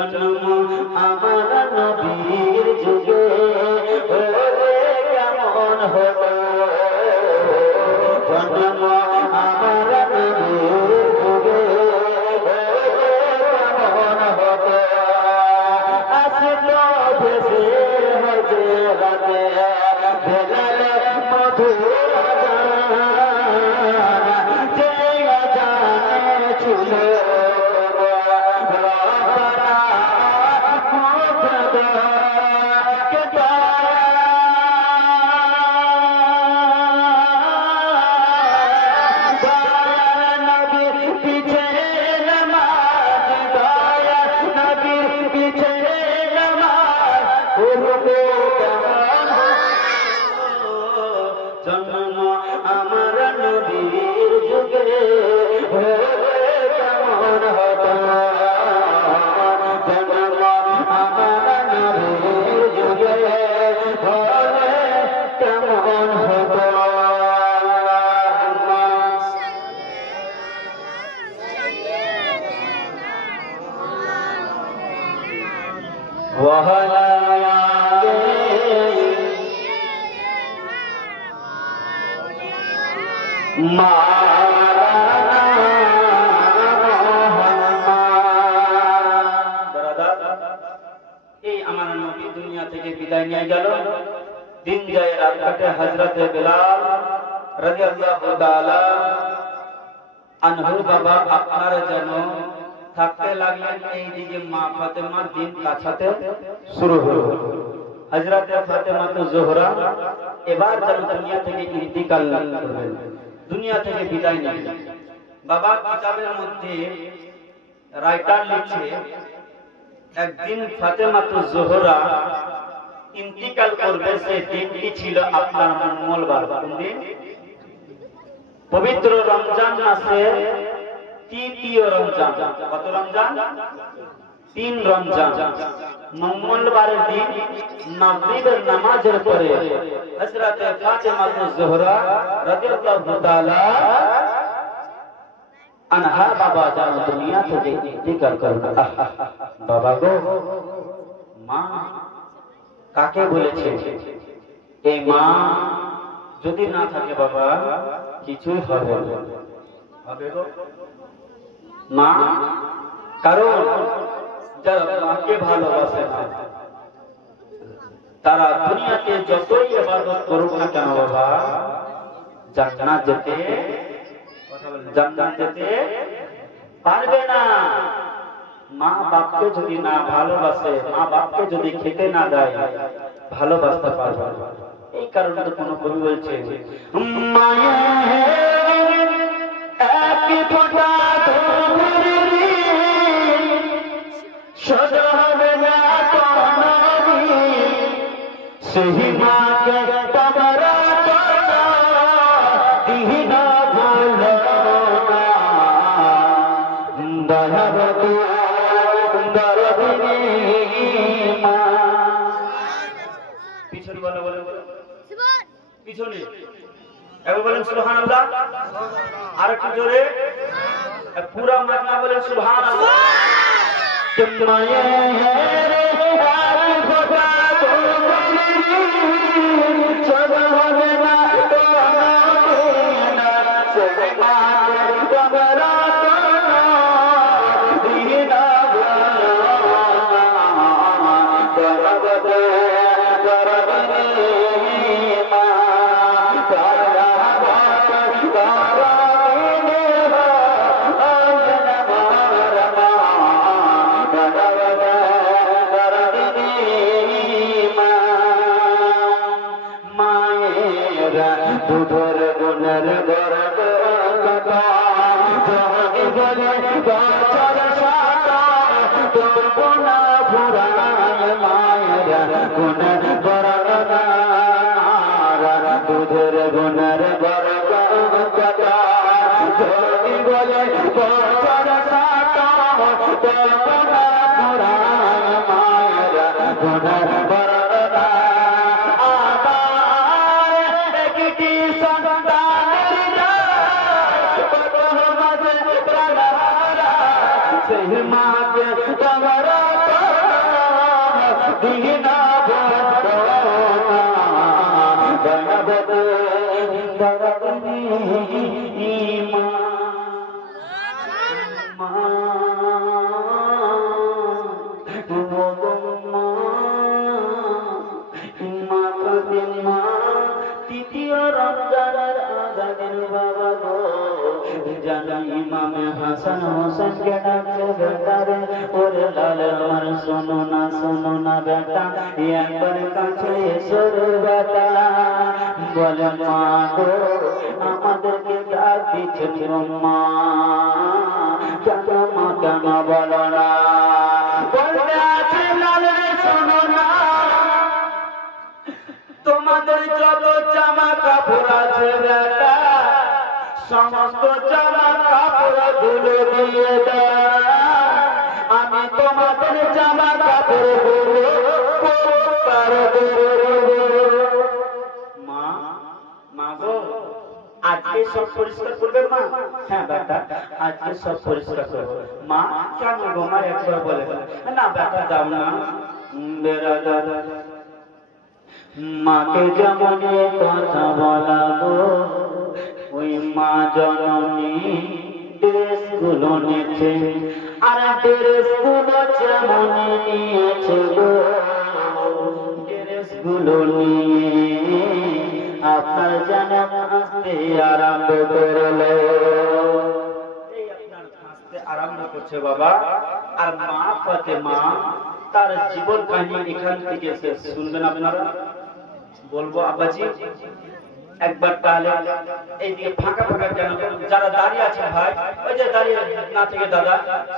জন্ম আমার নবীর যুগে হলে কেমন হতো, জন্ম আমার নবীর যুগে হলে কেমন হতো, আসলো ভেসে হতে হতে ভেজালে মধুর যে জানে ছিল জন্ম আমার নবীর যুগে কেমন হতো, জন্ম আমার নবীর যুগে কেমন হতো। এই আমার নবী দুনিয়া থেকে বিদায় নিয়ে গেল, দিন যায় রাত কাটে। হযরত বেলাল রাদিয়াল্লাহু তাআলা আনহু বাবা আপনার যেন থাকতে লাগলেন। এইদিকে মা ফাতেমার দিন কাছাতে শুরু হলো। হযরত ফাতেমা তো জোহরা এবার যেন দুনিয়া থেকে ইন্তিকাল করবেন, দুনিয়া থেকে বিদায় নিলেন। বাবা কিতাবের মধ্যে রাইটার লিখছে একদিন ফাতেমা তো জোহরা ইন্তিকাল করবে, সেই দিনটি ছিল আপনার মঙ্গলবার। কোন দিন? পবিত্র রমজান মাসের তৃতীয় রমজান। কত রমজান? 3 রমজান। মঙ্গলবারের দিন মাগরিবের নামাজের পরে হযরত ফাতেমা জোহরা রাদিয়াল্লাহু তাআলা আনহা বাবা যেন দুনিয়া থেকে ইন্তিকাল করলেন। বাবা গো, মা কাকে বলেছে? এই মা যদি না থাকে বাবা কিছুই হবে না। মা কারণ যারা মাকে ভালোবাসে না তারা দুনিয়াতে যতই ইবাদত করুক না কেন বাবা জান্নাত যেতে পারবে না। মা বাপকে যদি না ভালোবাসে, মা বাপকে যদি খেতে না দেয়, ভালোবাসতে পারবে না। এই কারণে তো কোনো কবি বলছে মায়ের এক ফোঁটা সদা হবে না সেই মাকে তোমরা দিন ভুলো না, দয়াবতী দরদিনী মা। পিছনে বলো বলো পিছনে একবার বলেন সুবহানাল্লাহ, আর একটু জোরে পুরা মাতনা বলেন সুবহানাল্লাহ। মায়ের মায়েরা দুধের গুণের গর্ব কথা বলে বছর সাতা তবু না ফুরায় মায়েরা গুণের গর্ব দুধের গুণের গর্ব কথা বলে বছর সাতা তবু না ফুরায় মায়েরা গুণের গর্ব মাকে তোমার দিনা তৃতীয় রমজানের আধা দিন বাবা গো জানা ইমামে হাসান হোসেনকে ডাকছে বেটারে ওরে লাল আমার শোনো না বেটা একবার কাছে এসো রে বেটা বলে মা গো আমাদেরকে ডাক দিচ্ছে মা কেন মা কেন বলো না বলতে আছে লাল শোনো না তোমাদের যত জামা কাপড় আছে বেটা সমস্ত জামা কাপড় ধুলে দিয়ে দাও আমি তোমাদের জামা কাপড় গুলো পরিষ্কার করে দেব মা মা গো আজকে সব পরিষ্কার করবে মা হ্যাঁ বেটা আজকে সব পরিষ্কার করবে মা কেন গো মা একবার বলে না বেটা দাও না বেরা দাদা মাকে যেমন কথা বলাবো ওই মা জননী ড্রেসগুলো নিয়েছে আর ড্রেসগুলো যেমন নিয়েছে গো ড্রেসগুলো নিয়ে আপনার যেন হাসতে আরম্ভ করলো এই আপনার হাসতে আরম্ভ করছে বাবা আর মা ফাতেমা তার জীবন কাহিনী এখান থেকে শুনবেন আপনারা বলবো আব্বাজি একবার তাহলে এইদিকে ফাঁকা ফাঁকা কেন যারা দাঁড়িয়ে আছে ভাই ওই যে দাঁড়িয়ে না থেকে দাদা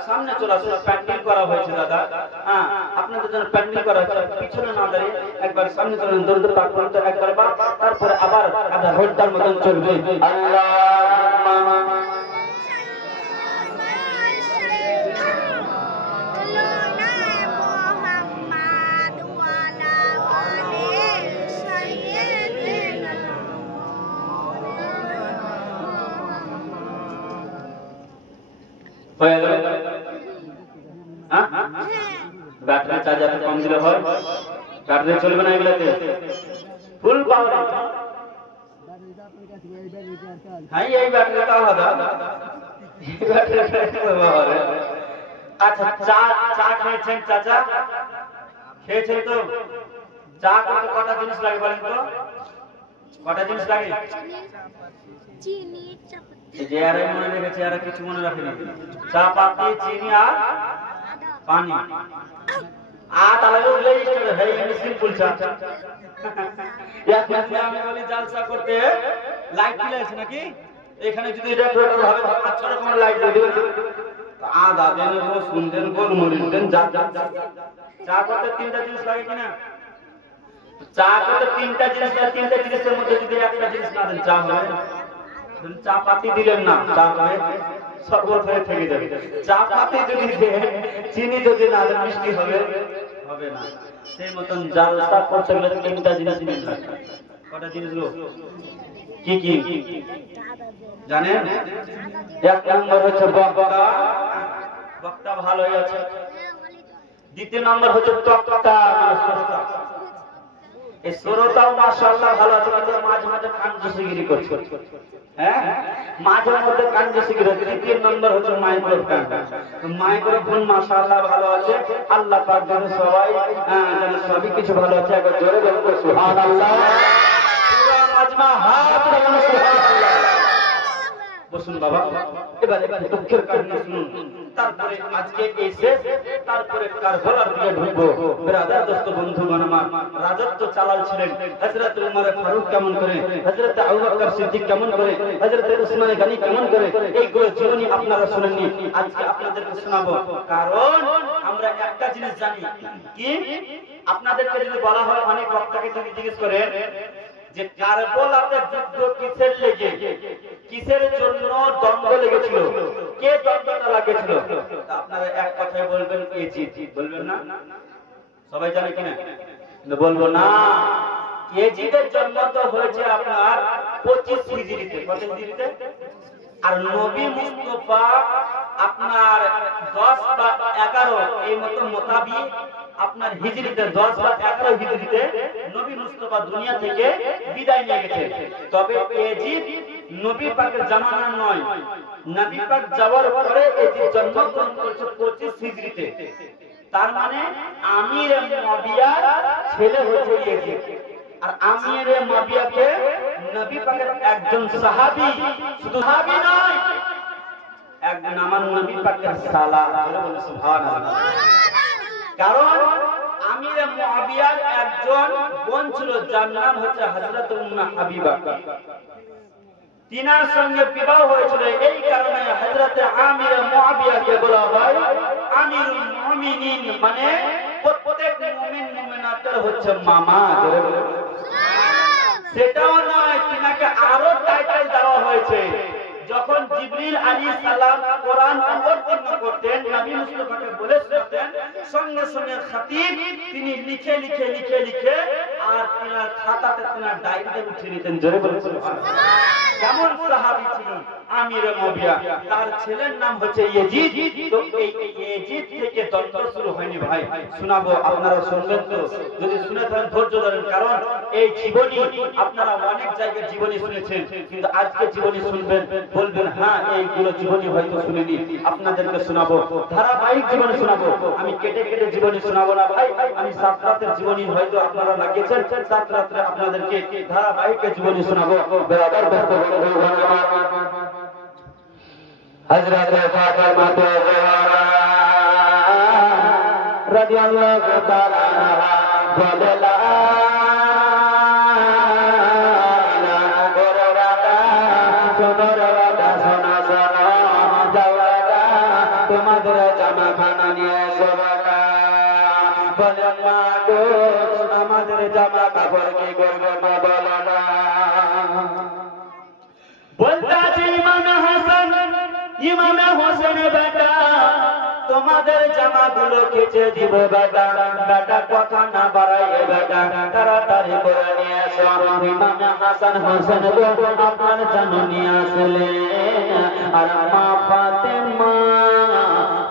সামনে চলে আসুন প্যান্ডেল করা হয়েছে দাদা হ্যাঁ আপনাদের জন্য প্যান্ডেল করা হয়েছে পিছনে না দাঁড়িয়ে একবার সামনে চলুন দৌড় পাক করুন তো একবার তারপরে আবার আধা ঘন্টার মতন চলবে আল্লাহ ব্যাটারি চার্জার কম দিলে হয় ব্যাটারি চলবে না এগুলাতে ফুল পাওয়ার হ্যাঁ এই ব্যাটারিটা আলাদা আচ্ছা চা খেয়েছেন চাচা খেয়েছেন তো চা করতে কটা জিনিস লাগে বলেন তো কটা জিনিস লাগে চিনি যে আরে মনে রেখেছে আর কিছু মনে রাখেনি চা পাতি চিনি আর পানি তাহলে রেজিস্টার হয়ে গেছে সিম্পল চা আমি বলি জালসা করতে লাইট দিলে আছে নাকি এখানে যদি ডেকোরেটর ভাবে আচ্ছা রকম লাইট দিয়ে দিবেন আদা দেন রসুন দেন গোলমরিচ দেন চা করতে তিনটা জিনিস লাগে কিনা চা করতে তিনটা জিনিসের মধ্যে যদি একটা জিনিস না দেন চা হবে চা পাতি দিলেন না চা হবে সরবত হয়ে থেকে যাবে চা পাতি যদি দেন চিনি যদি না দেন মিষ্টি হবে হবে না সেই মতন জালসা করতে গেলে তিনটা জিনিস নিতে হয় কটা জিনিস গো কি কি জানেন এক নম্বর হচ্ছে বক্তা ভালো আছে দ্বিতীয় নম্বর হচ্ছে তক্তা শ্রোতা এই শ্রোতাও মাশাআল্লাহ ভালো আছে কিন্তু মাঝে মাঝে কাঞ্জুসিগিরি করছে হ্যাঁ মাঝে মধ্যে কাঞ্জুসিগিরি হচ্ছে তৃতীয় নম্বর হচ্ছে মাইক্রোফোন মাশাআল্লাহ ভালো আছে আল্লাহ পাক যেন সবাই যেন সবই কিছু ভালো আছে একবার জোরে বলবো সুবহানাল্লাহ পুরো মাজমা হাত রেখে সুবহানাল্লাহ বসুন বাবা, এবারে দুঃখের কাহিনী শুনুন, তারপরে আজকে এই শেষ, তারপরে কারবালার দিকে ঢুকবো। ব্রাদার দোস্ত বন্ধুগণ আমার, রাজত্ব চালাচ্ছিলেন হযরত উমর ফারুক কেমন করে, হযরত আবু বকর সিদ্দিক কেমন করে, হযরত উসমান গনি কেমন করে, এইগুলো জীবনী আপনারা শুনেননি, আজকে আপনাদেরকে শোনাবো। কারণ আমরা একটা জিনিস জানি, কি আপনাদেরকে যদি বলা হয়, অনেক বক্তাকে যদি জিজ্ঞেস করে যে কারবালাতে যুদ্ধ কিসের লেগে, কিসের জন্য দ্বন্দ্ব লেগেছিল, কে দ্বন্দ্বটা লাগেছিল, আপনারা এক কথায় বলবেন ইয়াজিদ, বলবেন না? সবাই জানে কিনা? বলবো না, ইয়াজিদের জন্ম তো হয়েছে আপনার 25 হিজরিতে। কত হিজরিতে? আর নবী মুস্তাফা আপনার 10 বা 11 এই মতো মোতাবিক আপনার হিজরিতে 10 বা 11 হিজরিতে নবী মুস্তাফা দুনিয়া থেকে বিদায় নিয়ে গেছে। তবে ইয়াজিদ নবী পাকের জামানা নয়, নবী পাক যাওয়ার পরে ইয়াজিদ জন্মগ্রহণ করেছে 25 হিজরিতে। তার মানে আমির মুয়াবিয়ার ছেলে হচ্ছে ইয়াজিদ। আর আমির মুয়াবিয়াকে নবী পাকের একজন সাহাবী, শুধু সাহাবী নয়, একজন আমার নবী পাকের সালা, বলে সুবহানাল্লাহ। কারণ আমির মুয়াবিয়ার একজন বোন ছিল, যার নাম হচ্ছে হযরত উম্মে হাবিবা। তিনার সঙ্গে বিবাহ হয়েছিল, এই কারণে হযরত আমির মুয়াবিয়াকে বলা হয় আমিরুল মুমিনিন, মানে প্রত্যেক মুমিন মুমিনাতের হচ্ছে মামা। জোরে বলে সেটাও নয়, তিনাকে আরো টাইটেল দেওয়া হয়েছে। যখন জিবরিল আলাইহিস সালাম কোরআন অবতীর্ণ করতেন, নবী মুস্তাফাকে বলে শোনাতেন, সঙ্গে সঙ্গে খতিব তিনি লিখে লিখে লিখে লিখে আর তিনার খাতাতে, তিনার ডায়েরিতে উঠিয়ে নিতেন। জোরে বলে সুবহানাল্লাহ। কেমন সাহাবী ছিলেন আমির মুয়াবিয়া, তার ছেলের নাম হচ্ছে ইয়াজিদ। তো এই ইয়াজিদ থেকে দ্বন্দ্ব শুরু হয়নি ভাই, শোনাবো, আপনারা শুনবেন তো? যদি শুনে থাকেন ধৈর্য ধরেন, কারণ এই জীবনী আপনারা অনেক জায়গায় জীবনী শুনেছেন, কিন্তু আজকে জীবনী শুনবেন, বলবেন হ্যাঁ এইগুলো জীবনী হয়তো শুনিনি, আপনাদেরকে শোনাবো, ধারাবাহিক জীবনী শোনাবো। আমি কেটে কেটে জীবনী শোনাবো না ভাই, আমি 7 রাতের জীবনী হয়তো আপনারা লাগিয়েছেন, 7 রাতে আপনাদেরকে ধারাবাহিক জীবনী শোনাবো। বেরাদার ব্যস্ত হযরত ফাতেমা জোহরা রাদিয়াল্লাহু তাআলা আনহা বলে, লা তোমাদের জামা খানা নিয়ে সবাকা, বলে মা গো আমাদের জামা কাপড় কি করবো না, বলো না। বলতে আছে ইমামে হাসান, ইমামে হোসেন, বেটা তোমাদের জামা গুলো কেচে দিব বেটা, বেটা কথা না বাড়াইয়ে বেটা তাড়াতাড়ি করে নিয়ে এসো। ইমামে হাসান হোসেন আপনার জানো নিয়ে আসলেন, আর মা ফাতেমা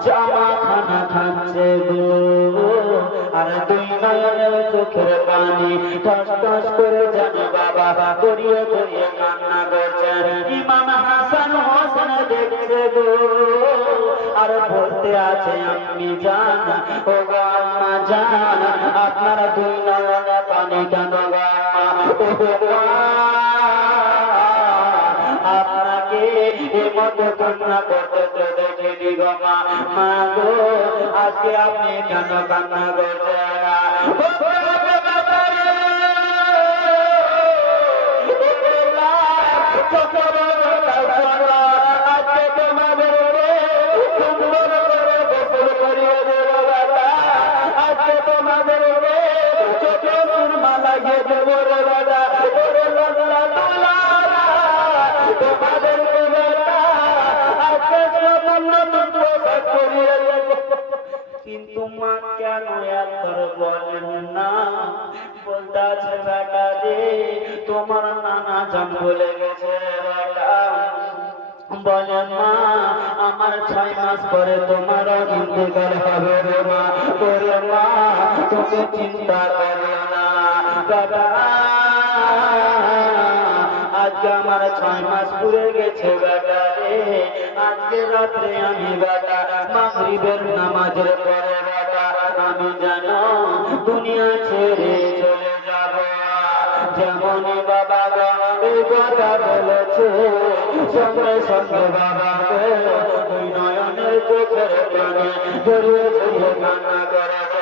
জামা খানা খাচ্ছে গো, আর দুই নয়নের চোখের পানি টস টস করে যেন বাবা করিয়ে করিয়ে কান্না করছেন। ইমাম হাসান হোসেন দেখছে গো, আর বলতে আছে আম্মি জান, ও গো আম্মা জান, আপনারা দুই নয়নে পানি কেন গো আম্মা, আপনাকে এমত কান্না করতে তো দেখিনি গো মা, মা গো আজকে আপনি কেন কান্না করছেন না? কিন্তু মা কেন একবার বলেন না, বলতে আছে বেটা রে তোমার নানা জান বলে গেছে বেটা, বলে মা আমার 6 মাস পরে তোমার ইন্তেকাল হবে রে মা, তোরে মা তুমি চিন্তা করো না বাবা, আজকে আমার 6 মাস পুরে গেছে বেটা রে, আজকে রাত্রে আমি বেটা মাগরিবের নামাজের পরে বেটা আমি জানো দুনিয়া ছেড়ে চলে যাব। যেমনই বাবা গো ওই কথা বলেছে সঙ্গে সঙ্গে বাবাকে ওই নয়নের চোখের পানি ধরিয়ে ধরিয়ে কান্না করে